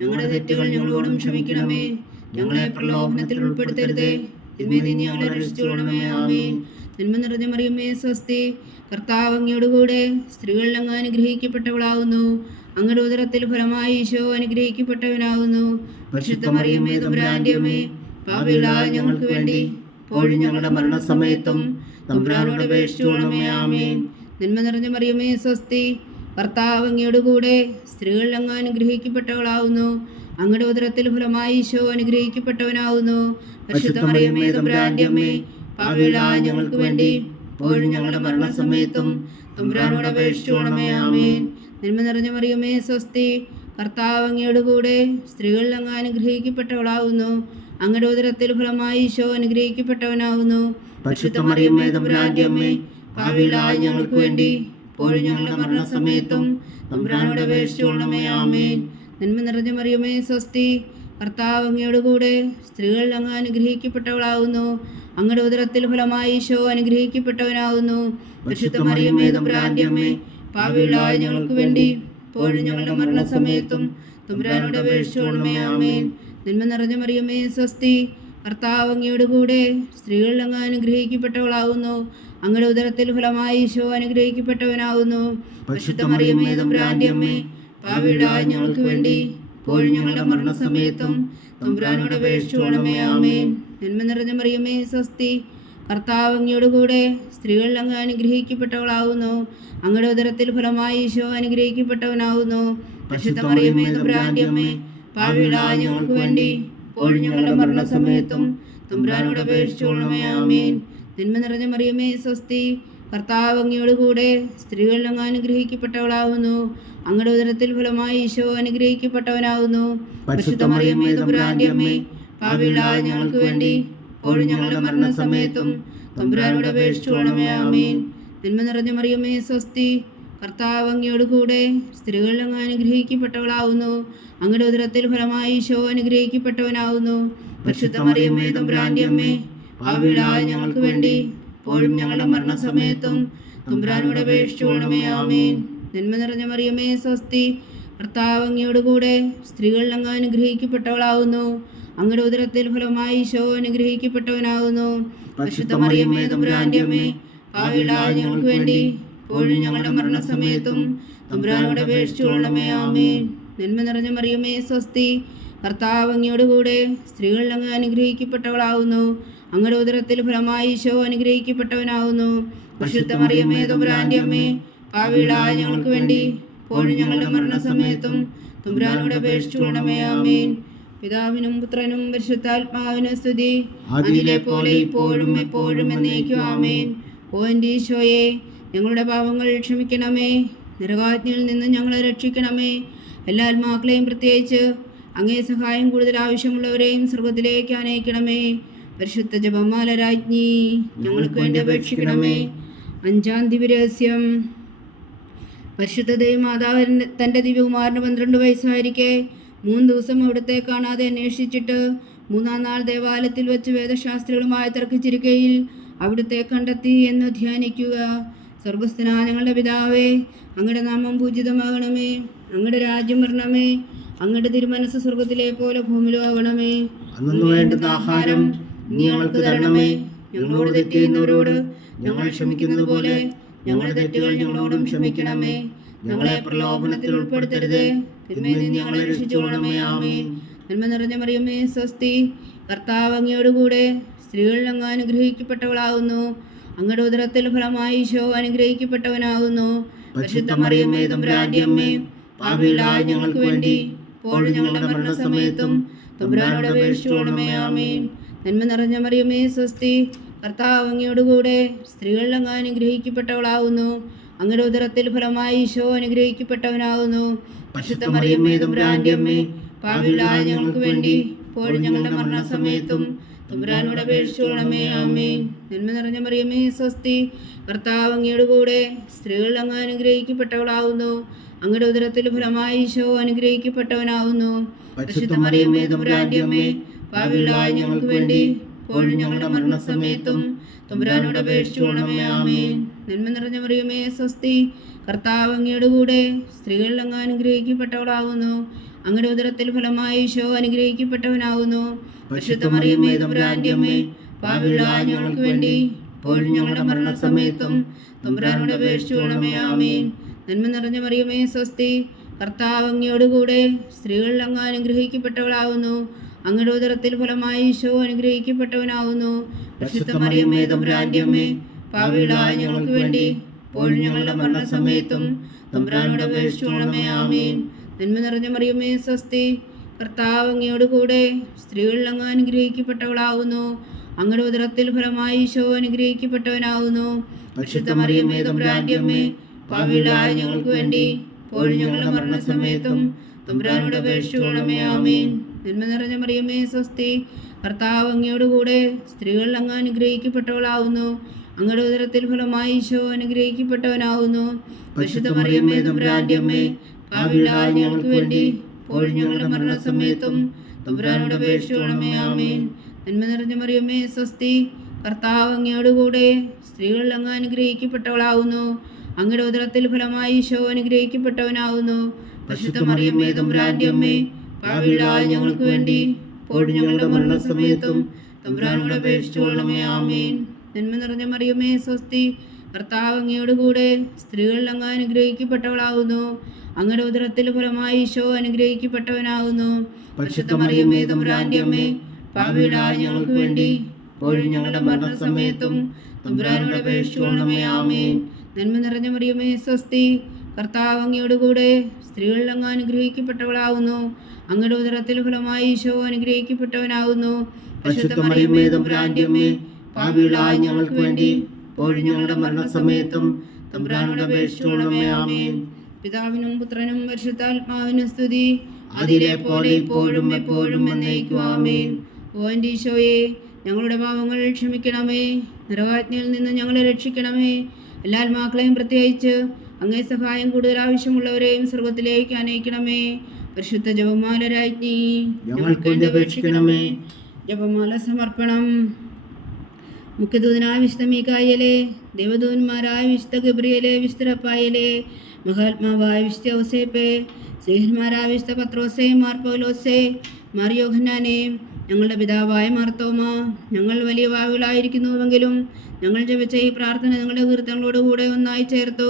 ഞങ്ങളുടെ തെറ്റുകൾ ഞങ്ങളോടും ക്ഷമിക്കണമേ. ഞങ്ങളെ പ്രലോഭനത്തിൽ ഉൾപ്പെടുത്തരുതേ, തിന്മയിൽ നിന്ന് ഞങ്ങളെ രക്ഷിച്ചുകൊള്ളണമേ. ആമേൻ. നന്മ നിറഞ്ഞ മറിയമേ സ്വസ്തി, കർത്താവ് അങ്ങയോടുകൂടെ സ്ത്രീകളിൽ അങ്ങ് അനുഗ്രഹിക്കപ്പെട്ടവളാകുന്നു. അങ്ങയുടെ ഉദരത്തിൽ ഫലമായി ഈശോ അനുഗ്രഹിക്കപ്പെട്ടവനാകുന്നു. പരിശുദ്ധ മറിയമേ തമ്പുരാന്റെ അമ്മേ, പാപികളായ ഞങ്ങൾക്ക് വേണ്ടി ഇപ്പോഴും ഞങ്ങളുടെ മരണസമയത്തും തമ്പുരാനോട് അപേക്ഷിച്ചുകൊള്ളണമേ. ആമേൻ. നന്മ നിറഞ്ഞ മറിയമേ സ്വസ്തി, കർത്താവ് അങ്ങയോടുകൂടെ സ്ത്രീകളിൽ അങ്ങ് അനുഗ്രഹിക്കപ്പെട്ടവളാകുന്നു. അങ്ങയുടെ ഉദരത്തിൽ ഫലമായി ഈശോ അനുഗ്രഹിക്കപ്പെട്ടവനാകുന്നു. പരിശുദ്ധ മറിയമേ തമ്പുരാന്റെ അമ്മേ, പാപികളായ ഞങ്ങൾക്ക് വേണ്ടി ഇപ്പോഴും ഞങ്ങളുടെ മരണസമയത്തും തമ്പുരാനോട് അപേക്ഷിച്ചുകൊള്ളണമേ. ആമേൻ. നന്മ നിറഞ്ഞ മറിയമേ സ്വസ്തി, കർത്താവ് അങ്ങയോടുകൂടെ സ്ത്രീകളിൽ അങ്ങ് അനുഗ്രഹിക്കപ്പെട്ടവളാകുന്നു. അങ്ങയുടെ ഉദരത്തിൽ ഫലമായി ഈശോ അനുഗ്രഹിക്കപ്പെട്ടവനാകുന്നു. പരിശുദ്ധ മറിയമേ തമ്പുരാന്റെ അമ്മേ, പാപികളായ ഞങ്ങൾക്ക് വേണ്ടി ഇപ്പോഴും ഞങ്ങളുടെ മരണസമയത്തും തമ്പുരാനോട് അപേക്ഷിച്ചുകൊള്ളണമേ. ആമേൻ. നന്മ നിറഞ്ഞ മറിയമേ സ്വസ്തി, കർത്താവ് അങ്ങയോടുകൂടെ സ്ത്രീകളിൽ അങ്ങ് അനുഗ്രഹിക്കപ്പെട്ടവളാകുന്നു. അങ്ങയുടെ ഉദരത്തിൽ ഫലമായി ഈശോ അനുഗ്രഹിക്കപ്പെട്ടവനാകുന്നു. പരിശുദ്ധ മറിയമേ തമ്പുരാന്റെ അമ്മേ, പാപികളായ ഞങ്ങൾക്ക് വേണ്ടി ഇപ്പോഴും ഞങ്ങളുടെ മരണസമയത്തും തമ്പുരാനോട് അപേക്ഷിച്ചുകൊള്ളണമേ. ആമേൻ. നന്മ നിറഞ്ഞ മറിയമേ സ്വസ്തി, കർത്താവ് അങ്ങയോടുകൂടെ സ്ത്രീകളിൽ അങ്ങ് അനുഗ്രഹിക്കപ്പെട്ടവളാകുന്നു. അങ്ങയുടെ ഉദരത്തിൽ ഫലമായി ഈശോ അനുഗ്രഹിക്കപ്പെട്ടവനാകുന്നു. പരിശുദ്ധ മറിയമേ തമ്പുരാന്റെ അമ്മേ, പാപികളായ ഞങ്ങൾക്ക് വേണ്ടി ഇപ്പോഴും ഞങ്ങളുടെ മരണസമയത്തും തമ്പുരാനോട് അപേക്ഷിച്ചുകൊള്ളണമേ. ആമേൻ. നന്മ നിറഞ്ഞ മറിയമേ സ്വസ്തി, കർത്താവ് അങ്ങയോടുകൂടെ സ്ത്രീകളിൽ അങ്ങ് അനുഗ്രഹിക്കപ്പെട്ടവളാകുന്നു. അങ്ങയുടെ ഉദരത്തിൽ ഫലമായി ഈശോ അനുഗ്രഹിക്കപ്പെട്ടവനാകുന്നു. പരിശുദ്ധ മറിയമേ തമ്പുരാന്റെ അമ്മേ, പാപികളായ ഞങ്ങൾക്ക് വേണ്ടി ഇപ്പോഴും ഞങ്ങളുടെ മരണസമയത്തും തമ്പുരാനോട് അപേക്ഷിച്ചുകൊള്ളണമേ. ആമേൻ. നന്മ നിറഞ്ഞ മറിയമേ സ്വസ്തി, കർത്താവ് അങ്ങയോടുകൂടെ സ്ത്രീകളിൽ അങ്ങ് അനുഗ്രഹിക്കപ്പെട്ടവളാകുന്നു. അങ്ങയുടെ ഉദരത്തിൽ ഫലമായി ഈശോ അനുഗ്രഹിക്കപ്പെട്ടവനാകുന്നു. പരിശുദ്ധ മറിയമേ തമ്പുരാന്റെ അമ്മേ, പാപികളായ ഞങ്ങൾക്ക് വേണ്ടി ഇപ്പോഴും ഞങ്ങളുടെ മരണസമയത്തും തമ്പുരാനോട് അപേക്ഷിച്ചുകൊള്ളണമേ. ആമേൻ. നന്മ നിറഞ്ഞ മറിയമേ സ്വസ്തി, കർത്താവ് അങ്ങയോടുകൂടെ സ്ത്രീകളിൽ അങ്ങ് അനുഗ്രഹിക്കപ്പെട്ടവളാകുന്നു. അങ്ങയുടെ ഉദരത്തിൽ ഫലമായി ഈശോ അനുഗ്രഹിക്കപ്പെട്ടവനാകുന്നു. പരിശുദ്ധ മറിയമേ തമ്പുരാന്റെ അമ്മേ, പാപികളായ ഞങ്ങൾക്ക് വേണ്ടി ഇപ്പോഴും ഞങ്ങളുടെ മരണസമയത്തും തമ്പുരാനോട് അപേക്ഷിച്ചുകൊള്ളണമേ. ആമേൻ. നന്മ നിറഞ്ഞ മറിയമേ സ്വസ്തി, കർത്താവ് അങ്ങയോടുകൂടെ സ്ത്രീകളിൽ അങ്ങ് അനുഗ്രഹിക്കപ്പെട്ടവളാകുന്നു. അങ്ങയുടെ ഉദരത്തിൽ ഫലമായി ഈശോ അനുഗ്രഹിക്കപ്പെട്ടവനാകുന്നു. പരിശുദ്ധ മറിയമേ തമ്പുരാന്റെ അമ്മേ, പാപികളായ ഞങ്ങൾക്ക് വേണ്ടി ഇപ്പോഴും ഞങ്ങളുടെ മരണസമയത്തും തമ്പുരാനോട് അപേക്ഷിച്ചുകൊള്ളണമേ. ആമേൻ. നന്മ നിറഞ്ഞ മറിയമേ സ്വസ്തി, കർത്താവ് അങ്ങയോടുകൂടെ സ്ത്രീകളിൽ അങ്ങ് അനുഗ്രഹിക്കപ്പെട്ടവളാകുന്നു. അങ്ങയുടെ ഉദരത്തിൽ ഫലമായി ഈശോ അനുഗ്രഹിക്കപ്പെട്ടവനാകുന്നു. പരിശുദ്ധ മറിയമേ തമ്പുരാന്റെ അമ്മേ, പാപികളായ ഞങ്ങൾക്ക് വേണ്ടി ഇപ്പോഴും ഞങ്ങളുടെ മരണസമയത്തും തമ്പുരാനോട് അപേക്ഷിച്ചുകൊള്ളണമേ. ആമേൻ. പിതാവിനും പുത്രനും പരിശുദ്ധാത്മാവിനും സ്തുതി, അതിലെ പോലെ ഇപ്പോഴും എപ്പോഴും എന്നേക്കും. ആമേൻ. ഓ എൻ്റെ ഈശോയെ, ഞങ്ങളുടെ പാപങ്ങൾ ക്ഷമിക്കണമേ. നരകാജ്ഞയിൽ നിന്ന് ഞങ്ങളെ രക്ഷിക്കണമേ. എല്ലാ ആത്മാക്കളെയും, പ്രത്യേകിച്ച് അങ്ങേ സഹായം കൂടുതൽ ആവശ്യമുള്ളവരെയും സ്വർഗത്തിലേക്ക് അനയിക്കണമേ. പരിശുദ്ധ ജപമാല രാജ്ഞി, ഞങ്ങൾക്ക് വേണ്ടി അപേക്ഷിക്കണമേ. അഞ്ചാം ദിവ്യരഹസ്യം. പരിശുദ്ധ ദൈവമാതാവ് തൻ്റെ ദിവ്യകുമാരന് 12 വയസ്സായിരിക്കെ 3 ദിവസം അവിടുത്തെ കാണാതെ അന്വേഷിച്ചിട്ട് 3-ാം നാൾ ദേവാലയത്തിൽ വെച്ച് വേദശാസ്ത്രികളുമായി തർക്കിച്ചിരിക്കയിൽ അവിടുത്തെ കണ്ടെത്തി എന്ന് ധ്യാനിക്കുക. സ്വർഗസ്ഥനായ ഞങ്ങളുടെ പിതാവേ, അങ്ങയുടെ നാമം പൂജിതമാകണമേ. അങ്ങയുടെ രാജ്യം വരണമേ. അങ്ങയുടെ തിരുമനസ് സ്വർഗത്തിലെ പോലെ ഭൂമിയിലും ആകണമേ. അന്നു വേണ്ടുന്ന ആഹാരം നീ ഞങ്ങൾക്ക് തരണമേ. ഞങ്ങളോട് തെറ്റ് ചെയ്യുന്നവരോട് ഞങ്ങൾ ക്ഷമിക്കുന്നത് പോലെ ഞങ്ങളുടെ തെറ്റുകൾ ഞങ്ങളോടും ക്ഷമിക്കണമേ. ഞങ്ങളെ പ്രലോഭനത്തിൽ ഉൾപ്പെടുത്തരുതേ, തിന്മയിൽ നിന്ന് ഞങ്ങളെ രക്ഷിച്ചുകൊള്ളണമേ. ആമേൻ. നന്മ നിറഞ്ഞ മറിയമേ സ്വസ്തി, കർത്താവ് അങ്ങയോടുകൂടെ സ്ത്രീകളിൽ അങ്ങ് അനുഗ്രഹിക്കപ്പെട്ടവളാകുന്നു. അങ്ങയുടെ ഉദരത്തിൽ ഫലമായി ഈശോ അനുഗ്രഹിക്കപ്പെട്ടവനാകുന്നു. പരിശുദ്ധ മറിയമേ തമ്പുരാന്റെ അമ്മേ, പാപികളായ ഞങ്ങൾക്ക് വേണ്ടി ഇപ്പോഴും ഞങ്ങളുടെ മരണസമയത്തും തമ്പുരാനോട് അപേക്ഷിച്ചുകൊള്ളണമേ. ആമേൻ. നന്മ നിറഞ്ഞ മറിയമേ സ്വസ്തി, കർത്താവ് അങ്ങയോടുകൂടെ സ്ത്രീകളിൽ അങ്ങ് അനുഗ്രഹിക്കപ്പെട്ടവളാകുന്നു. അങ്ങയുടെ ഉദരത്തിൽ ഫലമായി ഈശോ അനുഗ്രഹിക്കപ്പെട്ടവനാകുന്നു. പരിശുദ്ധ മറിയമേ തമ്പുരാന്റെ അമ്മേ, പാപികളായ ഞങ്ങൾക്ക് വേണ്ടി ഇപ്പോഴും ഞങ്ങളുടെ മരണസമയത്തും തമ്പുരാനോട് അപേക്ഷിച്ചുകൊള്ളണമേ. ആമേൻ. നന്മ നിറഞ്ഞ മറിയമേ സ്വസ്തി, കർത്താവ് അങ്ങയോടുകൂടെ സ്ത്രീകളിൽ അങ്ങ് അനുഗ്രഹിക്കപ്പെട്ടവളാകുന്നു. അങ്ങയുടെ ഉദരത്തിൽ ഫലമായി ഈശോ അനുഗ്രഹിക്കപ്പെട്ടവനാകുന്നു. പരിശുദ്ധ മറിയമേ തമ്പുരാന്റെ അമ്മേ, പാപികളായ ഞങ്ങൾക്ക് വേണ്ടി ഇപ്പോഴും ഞങ്ങളുടെ മരണസമയത്തും തമ്പുരാനോട് അപേക്ഷിച്ചുകൊള്ളണമേ. ആമേൻ. നന്മ നിറഞ്ഞ മറിയമേ സ്വസ്തി, കർത്താവ് അങ്ങയോടുകൂടെ സ്ത്രീകളിൽ അങ്ങ് അനുഗ്രഹിക്കപ്പെട്ടവളാകുന്നു. അങ്ങയുടെ ഉദരത്തിൽ ഫലമായി ഈശോ അനുഗ്രഹിക്കപ്പെട്ടവനാകുന്നു. പരിശുദ്ധ മറിയമേ തമ്പുരാന്റെ അമ്മേ, പാപികളായ ഞങ്ങൾക്ക് വേണ്ടി ഇപ്പോഴും ഞങ്ങളുടെ മരണസമയത്തും തമ്പുരാനോട് അപേക്ഷിച്ചുകൊള്ളണമേ. ആമേൻ. നന്മ നിറഞ്ഞ മറിയമേ സ്വസ്തി, കർത്താവ് അങ്ങയോടുകൂടെ സ്ത്രീകളിൽ അങ്ങ് അനുഗ്രഹിക്കപ്പെട്ടവളാവുന്നു. അങ്ങയുടെ ഉദരത്തിൽ ഫലമായി ഈശോ അനുഗ്രഹിക്കപ്പെട്ടവനാവുന്നു. പരിശുദ്ധ മറിയമേ തമ്പുരാന്റെ അമ്മേ, പാപികളായ ഞങ്ങൾക്ക് വേണ്ടി ഇപ്പോഴും ഞങ്ങളുടെ മരണസമയത്തും തമ്പുരാനോട് അപേക്ഷിച്ചുകൊള്ളണമേ. ആമേൻ. നന്മ നിറഞ്ഞ മറിയമേ സ്വസ്തി, കർത്താവ് അങ്ങയോടുകൂടെ സ്ത്രീകളിൽ അങ്ങ് അനുഗ്രഹിക്കപ്പെട്ടവളാവുന്നു. അങ്ങയുടെ ഉദരത്തിൽ ഫലമായി ഈശോ അനുഗ്രഹിക്കപ്പെട്ടവനാവുന്നു. പരിശുദ്ധ മറിയമേ തമ്പുരാന്റെ അമ്മേ, പാപികളായ ഞങ്ങൾക്ക് വേണ്ടി ഇപ്പോഴും ഞങ്ങളുടെ മരണസമയത്തും തമ്പുരാനോട് അപേക്ഷിച്ചുകൊള്ളണമേ. ആമേൻ. നന്മ നിറഞ്ഞ മറിയമേ സ്വസ്തി, കർത്താവ് അങ്ങയോടുകൂടെ സ്ത്രീകളിൽ അങ്ങ് അനുഗ്രഹിക്കപ്പെട്ടവളാവുന്നു. അങ്ങയുടെ ഉദരത്തിൽ ഫലമായി ഈശോ അനുഗ്രഹിക്കപ്പെട്ടവനാവുന്നു. പരിശുദ്ധ മറിയമേ തമ്പുരാന്റെ അമ്മേ, പാപികളായ ഞങ്ങൾക്ക് വേണ്ടി ഇപ്പോഴും ഞങ്ങളുടെ മരണസമയത്തും തമ്പുരാനോട് അപേക്ഷിച്ചുകൊള്ളണമേ. ആമേൻ. നന്മ നിറഞ്ഞ മറിയമേ സ്വസ്തി, കർത്താവ് അങ്ങയോടുകൂടെ സ്ത്രീകളിൽ അങ്ങ് അനുഗ്രഹിക്കപ്പെട്ടവളാവുന്നു. അങ്ങയുടെ ഉദരത്തിൽ ഫലമായി ഈശോ അനുഗ്രഹിക്കപ്പെട്ടവനാവുന്നു. പരിശുദ്ധ മറിയമേ തമ്പുരാന്റെ അമ്മേ, പാപികളായ ഞങ്ങൾക്ക് വേണ്ടി ഇപ്പോഴും ഞങ്ങളുടെ മരണസമയത്തും തമ്പുരാനോട് അപേക്ഷിച്ചുകൊള്ളണമേ. ആമേൻ. നന്മ നിറഞ്ഞ മറിയമേ സ്വസ്തി, കർത്താവ് അങ്ങയോടുകൂടെ സ്ത്രീകളിൽ അങ്ങ് അനുഗ്രഹിക്കപ്പെട്ടവളാവുന്നു. അങ്ങയുടെ ഉദരത്തിൽ ഫലമായി ഈശോ അനുഗ്രഹിക്കപ്പെട്ടവനാവുന്നു. പരിശുദ്ധ മറിയമേ തമ്പുരാന്റെ അമ്മേ, പാപികളായ ഞങ്ങൾക്ക് വേണ്ടി ഇപ്പോഴും ഞങ്ങളുടെ മരണസമയത്തും തമ്പുരാനോട് അപേക്ഷിച്ചുകൊള്ളണമേ. ആമേൻ. നന്മ നിറഞ്ഞ മറിയമേ സ്വസ്തി, കർത്താവ് അങ്ങയോടുകൂടെ സ്ത്രീകളിൽ അങ്ങ് അനുഗ്രഹിക്കപ്പെട്ടവളാവുന്നു. അങ്ങയുടെ ഉദരത്തിൽ ഫലമായി ഈശോ അനുഗ്രഹിക്കപ്പെട്ടവനാവുന്നു. പരിശുദ്ധ മറിയമേ തമ്പുരാന്റെ അമ്മേ, പാപികളായ ഞങ്ങൾക്ക് വേണ്ടി ഇപ്പോഴും ഞങ്ങളുടെ മരണസമയത്തും തമ്പുരാനോട് അപേക്ഷിച്ചുകൊള്ളണമേ. ആമേൻ. പിതാവിനും പുത്രനും പരിശുദ്ധാത്മാവിനും സ്തുതി, അതിലെ പോലെ ഇപ്പോഴും എപ്പോഴും എന്നേക്കും. ആമേൻ. ഓ എൻ്റെ ഈശോയെ, ഞങ്ങളുടെ പാപങ്ങൾ ക്ഷമിക്കണമേ. നരകാജ്ഞയിൽ നിന്ന് ഞങ്ങളെ രക്ഷിക്കണമേ. എല്ലാ ആത്മാക്കളെയും പ്രത്യേകിച്ച് അങ്ങേ സഹായം കൂടുതൽ ആവശ്യമുള്ളവരെയും സ്വർഗത്തിലേക്ക് അനയിക്കണമേ. പരിശുദ്ധ ജപമാല രാജ്ഞി, ഞങ്ങൾക്ക് വേണ്ടി അപേക്ഷിക്കണമേ. ജപമാല സമർപ്പണം. മുഖ്യദൂതനായ വിശുദ്ധ മീകായേലേ, ദേവദൂതന്മാരായ വിശുദ്ധ ഗബ്രിയേലേ, വിശുദ്ധ റഫായേലേ, മഹാത്മാവായ വിശുദ്ധ ഔസേപ്പേ, സ്നേഹന്മാരായ വിശുദ്ധ പത്രോസേ, മാർ പൗലോസേ, മാർ യോഹന്നാനേ, ഞങ്ങളുടെ പിതാവായ മാർത്തോമ, ഞങ്ങൾ വലിയ പാപികളായിരിക്കുന്നുവെങ്കിലും ഞങ്ങൾ ജപിച്ച ഈ പ്രാർത്ഥന ഞങ്ങളുടെ കീർത്തനങ്ങളോടുകൂടെ ഒന്നായി ചേർത്തു.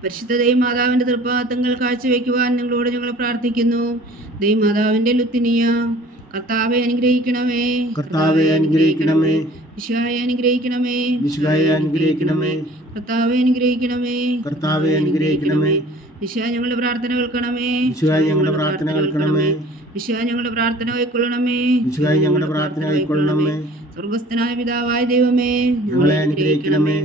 പരിശുദ്ധ ദൈവമാതാവിൻ്റെ തൃപ്പാദങ്ങൾ കാഴ്ചവെക്കുവാൻ നിങ്ങളോട് ഞങ്ങൾ പ്രാർത്ഥിക്കുന്നു. ദൈവമാതാവിൻ്റെ ലുത്തിനിയ, കർത്താവെ അനുഗ്രഹിക്കണമേ. കർത്താവെ അനുഗ്രഹിക്കണമേ. വിശുഹായെ അനുഗ്രഹിക്കണമേ. വിശുഹായെ അനുഗ്രഹിക്കണമേ. കർത്താവെ അനുഗ്രഹിക്കണമേ. കർത്താവെ അനുഗ്രഹിക്കണമേ. വിശുഹാ ഞങ്ങളുടെ പ്രാർത്ഥന കേൾക്കണമേ. വിശുഹായി ഞങ്ങളുടെ പ്രാർത്ഥന കേൾക്കണമേ. വിശുഹാ ഞങ്ങളുടെ പ്രാർത്ഥന കൈക്കൊള്ളണമേ. വിശുഹായി ഞങ്ങളുടെ പ്രാർത്ഥന കൈക്കൊള്ളണമേ. സ്വർഗസ്ഥനായ പിതാവായ ദൈവമേ, ഞങ്ങളെ അനുഗ്രഹിക്കണമേ.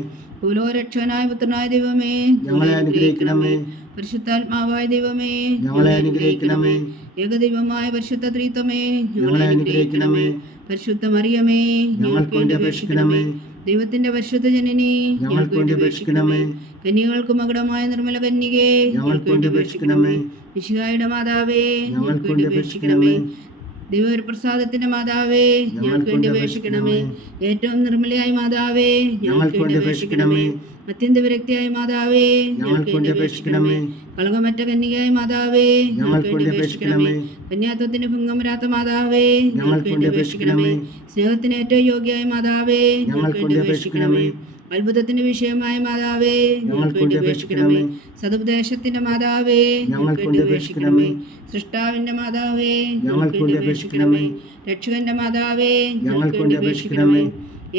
ഭൂലോകരക്ഷകനായ പുത്രനായ ദൈവമേ, ഞങ്ങളെ അനുഗ്രഹിക്കണമേ. പരിശുദ്ധാത്മാവായ ദൈവമേ, ഞങ്ങളെ അനുഗ്രഹിക്കണമേ. ഏകദൈവമായ പരിശുദ്ധ ത്രിത്വമേ, ഞങ്ങളെ അനുഗ്രഹിക്കണമേ. പരിശുദ്ധ മറിയമേ, ഞങ്ങൾക്ക് വേണ്ടി അപേക്ഷിക്കണമേ. ദൈവത്തിന്റെ പരിശുദ്ധ ജനനി, ഞങ്ങൾക്ക് വേണ്ടി അപേക്ഷിക്കണമേ. കന്യകൾക്ക് മകുടമായ നിർമ്മല കന്യകേ, ഞങ്ങൾക്ക് വേണ്ടി അപേക്ഷിക്കണമേ. മിശിഹായുടെ മാതാവേ, ഞങ്ങൾക്ക് വേണ്ടി അപേക്ഷിക്കണമേ. ദൈവപ്രസാദത്തിന്റെ മാതാവേ, ഞങ്ങൾക്ക് വേണ്ടി അപേക്ഷിക്കണമേ. ഏറ്റവും നിർമ്മലയായ മാതാവേ, ഞങ്ങൾക്ക് വേണ്ടി അപേക്ഷിക്കണമേ. അത്യന്ത വിരക്തിയായ മാതാവേ, ഞങ്ങൾക്ക് വേണ്ടി അപേക്ഷിക്കണമേ. കളങ്കമറ്റ കന്യകയായ മാതാവേ, ഞങ്ങൾക്ക് വേണ്ടി അപേക്ഷിക്കണമേ. കന്യാത്വത്തിന് ഭംഗം വരാത്ത മാതാവേ, ഞങ്ങൾക്ക് വേണ്ടി അപേക്ഷിക്കണമേ. സ്നേഹത്തിന് ഏറ്റവും യോഗ്യയായ മാതാവേ, ഞങ്ങൾക്ക് വേണ്ടി അപേക്ഷിക്കണമേ. അത്ഭുതത്തിന് വിഷയമായ മാതാവേ, ഞങ്ങൾക്ക് വേണ്ടി അപേക്ഷിക്കണമേ. സതുപദേശത്തിന്റെ മാതാവേ, ഞങ്ങൾക്ക് വേണ്ടി അപേക്ഷിക്കണമേ. സൃഷ്ടാവിന്റെ മാതാവേ, ഞങ്ങൾക്ക് വേണ്ടി അപേക്ഷിക്കണമേ. രക്ഷകന്റെ മാതാവേ, ഞങ്ങൾക്ക് വേണ്ടി അപേക്ഷിക്കണമേ.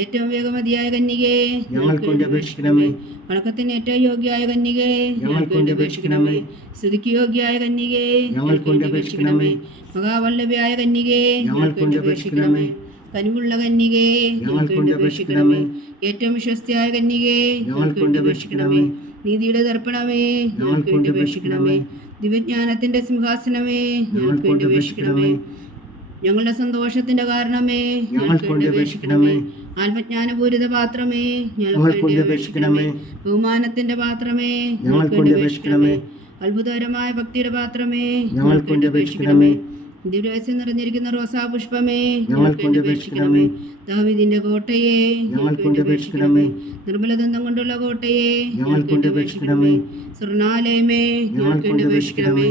ഏറ്റവും വേഗമതിയായ കന്യകേ, ഞങ്ങൾക്ക് വേണ്ടി അപേക്ഷിക്കണമേ. വണക്കത്തിന് ഏറ്റവും യോഗ്യയായ കന്യകേ, ഞങ്ങൾക്ക് വേണ്ടി അപേക്ഷിക്കണമേ. സ്തുതിക്ക് യോഗ്യയായ കന്യകേ, ഞങ്ങൾക്ക് വേണ്ടി അപേക്ഷിക്കണമേ. മഹാവല്ലഭയായ കന്യകേ, ഞങ്ങൾക്ക് വേണ്ടി അപേക്ഷിക്കണമേ. കനിവുള്ള കന്യകേ, ഞങ്ങൾക്ക് വേണ്ടി അപേക്ഷിക്കണമേ. ഏറ്റവും വിശ്വസ്തയായ കന്യകേ, ഞങ്ങൾക്ക് വേണ്ടി അപേക്ഷിക്കണമേ. നീതിയുടെ ദർപ്പണമേ, ഞങ്ങൾക്ക് വേണ്ടി അപേക്ഷിക്കണമേ. ദിവ്യജ്ഞാനത്തിന്റെ സിംഹാസനമേ, ഞങ്ങൾക്ക് വേണ്ടി അപേക്ഷിക്കണമേ. ഞങ്ങളുടെ സന്തോഷത്തിന്റെ കാരണമേ, ഞങ്ങൾക്ക് വേണ്ടി അപേക്ഷിക്കണമേ. ആത്മജ്ഞാനപൂരിത പാത്രമേ, ഞങ്ങൾക്ക് വേണ്ടി അപേക്ഷിക്കണമേ. ബഹുമാനത്തിന്റെ പാത്രമേ, ഞങ്ങൾക്ക് വേണ്ടി അപേക്ഷിക്കണമേ. അത്ഭുതകരമായ ഭക്തിയുടെ പാത്രമേ, ഞങ്ങൾക്ക് വേണ്ടി അപേക്ഷിക്കണമേ. ദിവ്യരഹസ്യം നിറഞ്ഞിരിക്കുന്ന റോസാ പുഷ്പമേ, ഞങ്ങൾക്ക് വേണ്ടി അപേക്ഷിക്കണമേ. ദാവീദിന്റെ കോട്ടയെ, ഞങ്ങൾക്ക് വേണ്ടി അപേക്ഷിക്കണമേ. നിർമ്മലദന്തം കൊണ്ടുള്ള കോട്ടയെ, ഞങ്ങൾക്ക് വേണ്ടി അപേക്ഷിക്കണമേ. സ്വർണാലയമേ, ഞങ്ങൾക്ക് വേണ്ടി അപേക്ഷിക്കണമേ.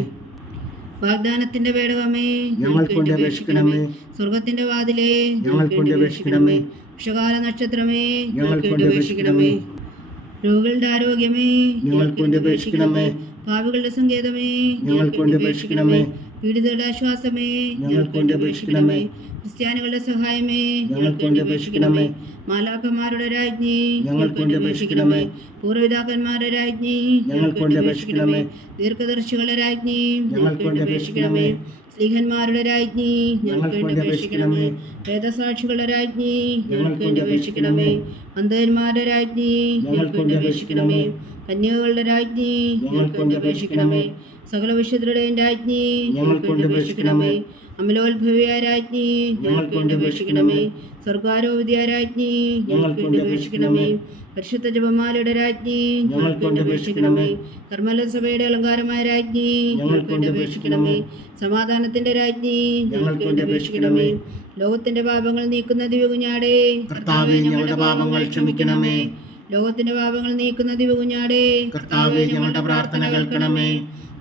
വാഗ്ദാനത്തിന്റെ പേടകമേ, ഞങ്ങൾക്ക് വേണ്ടി അപേക്ഷിക്കണമേ. സ്വർഗത്തിന്റെ വാതിലേ, ഞങ്ങൾക്ക് വേണ്ടി അപേക്ഷിക്കണമേ. ഉഷകാല നക്ഷത്രമേ ഞങ്ങൾക്ക് വേണ്ടി അപേക്ഷിക്കണമേ. രോഗികളുടെ ആരോഗ്യമേ ഞങ്ങൾക്ക് വേണ്ടി അപേക്ഷിക്കണമേ. പാപികളുടെ സങ്കേതമേ ഞങ്ങൾക്ക് വേണ്ടി അപേക്ഷിക്കണമേ. പീഡിതരുടെ ആശ്വാസമേ ഞങ്ങൾക്ക് വേണ്ടി അപേക്ഷിക്കണമേ. ക്രിസ്ത്യാനികളുടെ സഹായമേ ഞങ്ങൾക്ക് വേണ്ടി അപേക്ഷിക്കണമേ. മാലാഖമാരുടെ രാജ്ഞി ഞങ്ങൾക്ക് വേണ്ടി അപേക്ഷിക്കണമേ. പൂർവ്വപിതാക്കന്മാരുടെ രാജ്ഞി ഞങ്ങൾക്ക് വേണ്ടി അപേക്ഷിക്കണമേ. ദീർഘദർശികളുടെ രാജ്ഞി ഞങ്ങൾക്ക് വേണ്ടി അപേക്ഷിക്കണമേ. സ്ലീഹന്മാരുടെ രാജ്ഞി ഞങ്ങൾക്ക് വേണ്ടി അപേക്ഷിക്കണമേ. വേദസാക്ഷികളുടെ രാജ്ഞി ഞങ്ങൾക്ക് വേണ്ടി അപേക്ഷിക്കണമേ. അന്ധന്മാരുടെ രാജ്ഞി ഞങ്ങൾക്ക് വേണ്ടി അപേക്ഷിക്കണമേ. കന്യകകളുടെ രാജ്ഞി ഞങ്ങൾക്ക് വേണ്ടി അപേക്ഷിക്കണമേ. സകല വിശുദ്ധരുടെയും രാജ്ഞി ഞങ്ങൾക്ക് വേണ്ടി അപേക്ഷിക്കണമേ. അമലോത്ഭവിയായ രാജ്ഞി ഞങ്ങൾക്ക് വേണ്ടി അപേക്ഷിക്കണമേ. സ്വർഗാരോപിതയായ രാജ്ഞി ഞങ്ങൾക്ക് വേണ്ടി അപേക്ഷിക്കണമേ. പരിശുദ്ധ ജപമാലയുടെ രാജ്ഞി ഞങ്ങൾക്ക് വേണ്ടി അപേക്ഷിക്കണമേ. കർമ്മല സഭയുടെ അലങ്കാരമായ രാജ്ഞി ഞങ്ങൾക്ക് വേണ്ടി അപേക്ഷിക്കണമേ. സമാധാനത്തിന്റെ രാജ്ഞി ഞങ്ങൾക്ക് വേണ്ടി അപേക്ഷിക്കണമേ. ലോകത്തിന്റെ പാപങ്ങൾ നീക്കുന്ന ദിവകുഞ്ഞാടേ കർത്താവേ, ഞങ്ങളുടെ പാപങ്ങൾ ക്ഷമിക്കണമേ. ലോകത്തിന്റെ പാപങ്ങൾ നീക്കുന്ന ദിവകുഞ്ഞാടേ കർത്താവേ, ഞങ്ങളുടെ പ്രാർത്ഥന കേൾക്കണമേ.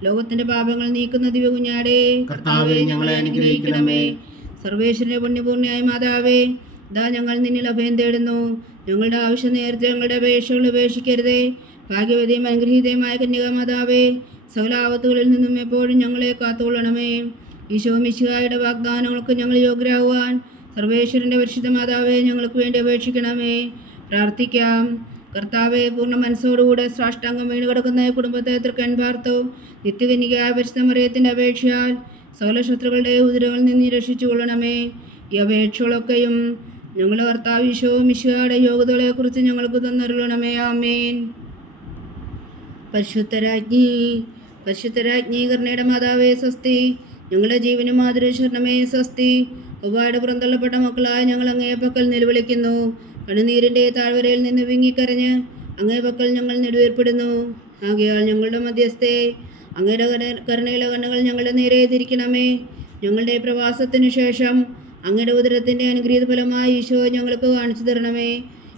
ലോകത്തിന്റെ പാപങ്ങൾ നീക്കുന്ന ദിവകുഞ്ഞാടേ കർത്താവേ, ഞങ്ങളെ അനുഗ്രഹിക്കണമേ. സർവേശ്വരന്റെ പുണ്യപൂർണ്ണയായ മാതാവേ, ഇതാ ഞങ്ങൾ നിന്നിൽ അഭയം തേടുന്നു. ഞങ്ങളുടെ ആവശ്യം നേരത്തെ ഞങ്ങളുടെ അപേക്ഷകൾ ഉപേക്ഷിക്കരുതേ. ഭാഗ്യവതിയും അനുഗ്രഹീതയുമായ കന്യകാമാതാവേ, സകല ആപത്തുകളിൽ നിന്നും എപ്പോഴും ഞങ്ങളെ കാത്തുകൊള്ളണമേ. ഈശോ മിശിഹായുടെ വാഗ്ദാനങ്ങൾക്ക് ഞങ്ങൾ യോഗ്യരാകുവാൻ സർവേശ്വരന്റെ പരിശുദ്ധ മാതാവേ, ഞങ്ങൾക്ക് വേണ്ടി അപേക്ഷിക്കണമേ. പ്രാർത്ഥിക്കാം. കർത്താവെ, പൂർണ്ണ മനസ്സോടുകൂടെ സാഷ്ടാംഗം വീണ് കിടക്കുന്ന കുടുംബത്തെ തൃക്കൺ പാർത്തു. നിത്യകന്യകയായ പരിശുദ്ധ മറിയത്തിൻ്റെ അപേക്ഷയാൽ സകല ശത്രുക്കളുടെ ഉദരങ്ങളിൽ നിന്ന് രക്ഷിച്ചു കൊള്ളണമേ. ഈ അപേക്ഷകളൊക്കെയും ഞങ്ങളുടെ കർത്താവ് ഈശോ മിശിഹായുടെ യോഗ്യതകളെക്കുറിച്ച് ഞങ്ങൾക്ക് തന്നരുളണമേ. ആമേൻ. പരിശുദ്ധരാജ്ഞി കരുണയുടെ മാതാവേ സ്വസ്തി. ഞങ്ങളുടെ ജീവനും മാതൃശരണമേ സ്വസ്തി. ഒവ്വായുടെ പുറന്തള്ളപ്പെട്ട മക്കളായ ഞങ്ങൾ അങ്ങേ പക്കൽ നിലവിളിക്കുന്നു. കണ്ണുനീരിൻ്റെ താഴ്വരയിൽ നിന്ന് വിങ്ങിക്കരഞ്ഞ് അങ്ങേ പക്കൽ ഞങ്ങൾ നെടുവേർപ്പെടുന്നു. ആകയാൽ ഞങ്ങളുടെ മധ്യസ്ഥേ, അങ്ങയുടെ കരുണയിലെ കണ്ണുകൾ ഞങ്ങളുടെ നേരെ തിരിക്കണമേ. ഞങ്ങളുടെ പ്രവാസത്തിനു ശേഷം അങ്ങയുടെ ഉദരത്തിൻ്റെ അനുഗ്രഹീത ഫലമായി ഈശോ ഞങ്ങൾക്ക് കാണിച്ചു തരണമേ.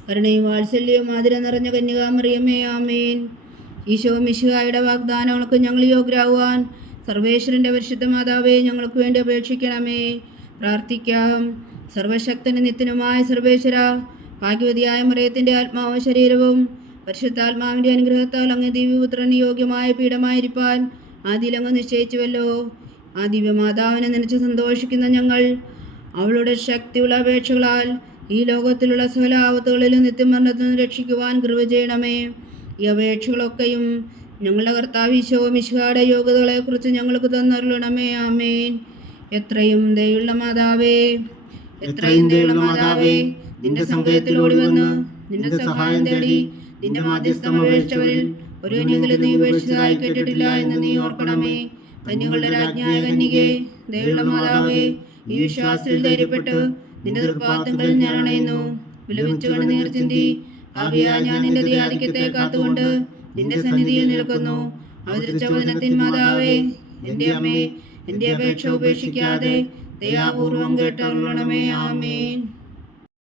കരുണയും വാത്സല്യവും ആദരം നിറഞ്ഞ കന്യകാമറിയമേ, ആമേൻ. ഈശോ മിശിഹായുടെ വാഗ്ദാനങ്ങൾക്ക് ഞങ്ങൾ യോഗ്യരാകുവാൻ സർവേശ്വരൻ്റെ പരിശുദ്ധ മാതാവേ, ഞങ്ങൾക്ക് വേണ്ടി അപേക്ഷിക്കണമേ. പ്രാർത്ഥിക്കാം. സർവശക്തനും നിത്യനുമായ സർവേശ്വര, ഭാഗ്യവതിയായ മറിയത്തിൻ്റെ ആത്മാവും ശരീരവും പരിശുദ്ധാത്മാവിൻ്റെ അനുഗ്രഹത്താൽ അങ്ങ് ദിവ്യപുത്രന് യോഗ്യമായ പീഠമായിരിക്കാൻ ആദിയിലങ്ങ് നിശ്ചയിച്ചുവല്ലോ. ആ ദിവ്യമാതാവിനെ നനച്ച് സന്തോഷിക്കുന്ന ഞങ്ങൾ അവളുടെ ശക്തിയുള്ള അപേക്ഷകളാൽ ഈ ലോകത്തിലുള്ള സകല ആപത്തുകളിലും നിത്യമരണത്തിൽ നിന്ന് രക്ഷിക്കുവാൻ കൃപ ചെയ്യണമേ. ഈ അപേക്ഷകളൊക്കെയും ഞങ്ങളുടെ കർത്താവ് ഈശോ മിശിഹായുടെ യോഗ്യതകളെക്കുറിച്ച് ഞങ്ങൾക്ക് തന്നരുളണമേ. ആമേൻ. എത്രയും ദയുള്ള മാതാവേ, നിന്റെ സങ്കേതത്തിലോടി വന്ന് നിന്റെ സഹായം തേടി നിന്റെ മാധ്യസ്ഥം അപേക്ഷിച്ചവരിൽ ഒരുവനെങ്കിലും നീ ഉപേക്ഷിച്ചതായി കേട്ടിട്ടില്ല എന്ന് നീ ഓർക്കണമേ. കന്യകളുടെ രാജ്ഞിയായ കന്യകേ, ദയുള്ള മാതാവേ, ഈ വിശ്വാസത്തിൽ ധൈര്യപ്പെട്ട് നിന്റെ തൃപ്പാദങ്ങളിൽ ഞാൻ അണയുന്നു. വിലപിച്ചു കണ്ണുനീർ ചിന്തി ഭാവിയാ ഞാൻ നിന്റെ ദയാധിക്യത്തെ കാത്തുകൊണ്ട് നിന്റെ സന്നിധിയിൽ നിൽക്കുന്നു. അവതരിച്ച വചനത്തിൻ മാതാവേ, എൻ്റെ അമ്മേ, എൻ്റെ അപേക്ഷ ഉപേക്ഷിക്കാതെ ദയാപൂർവം കേട്ടരുളണമേ. ആമേൻ.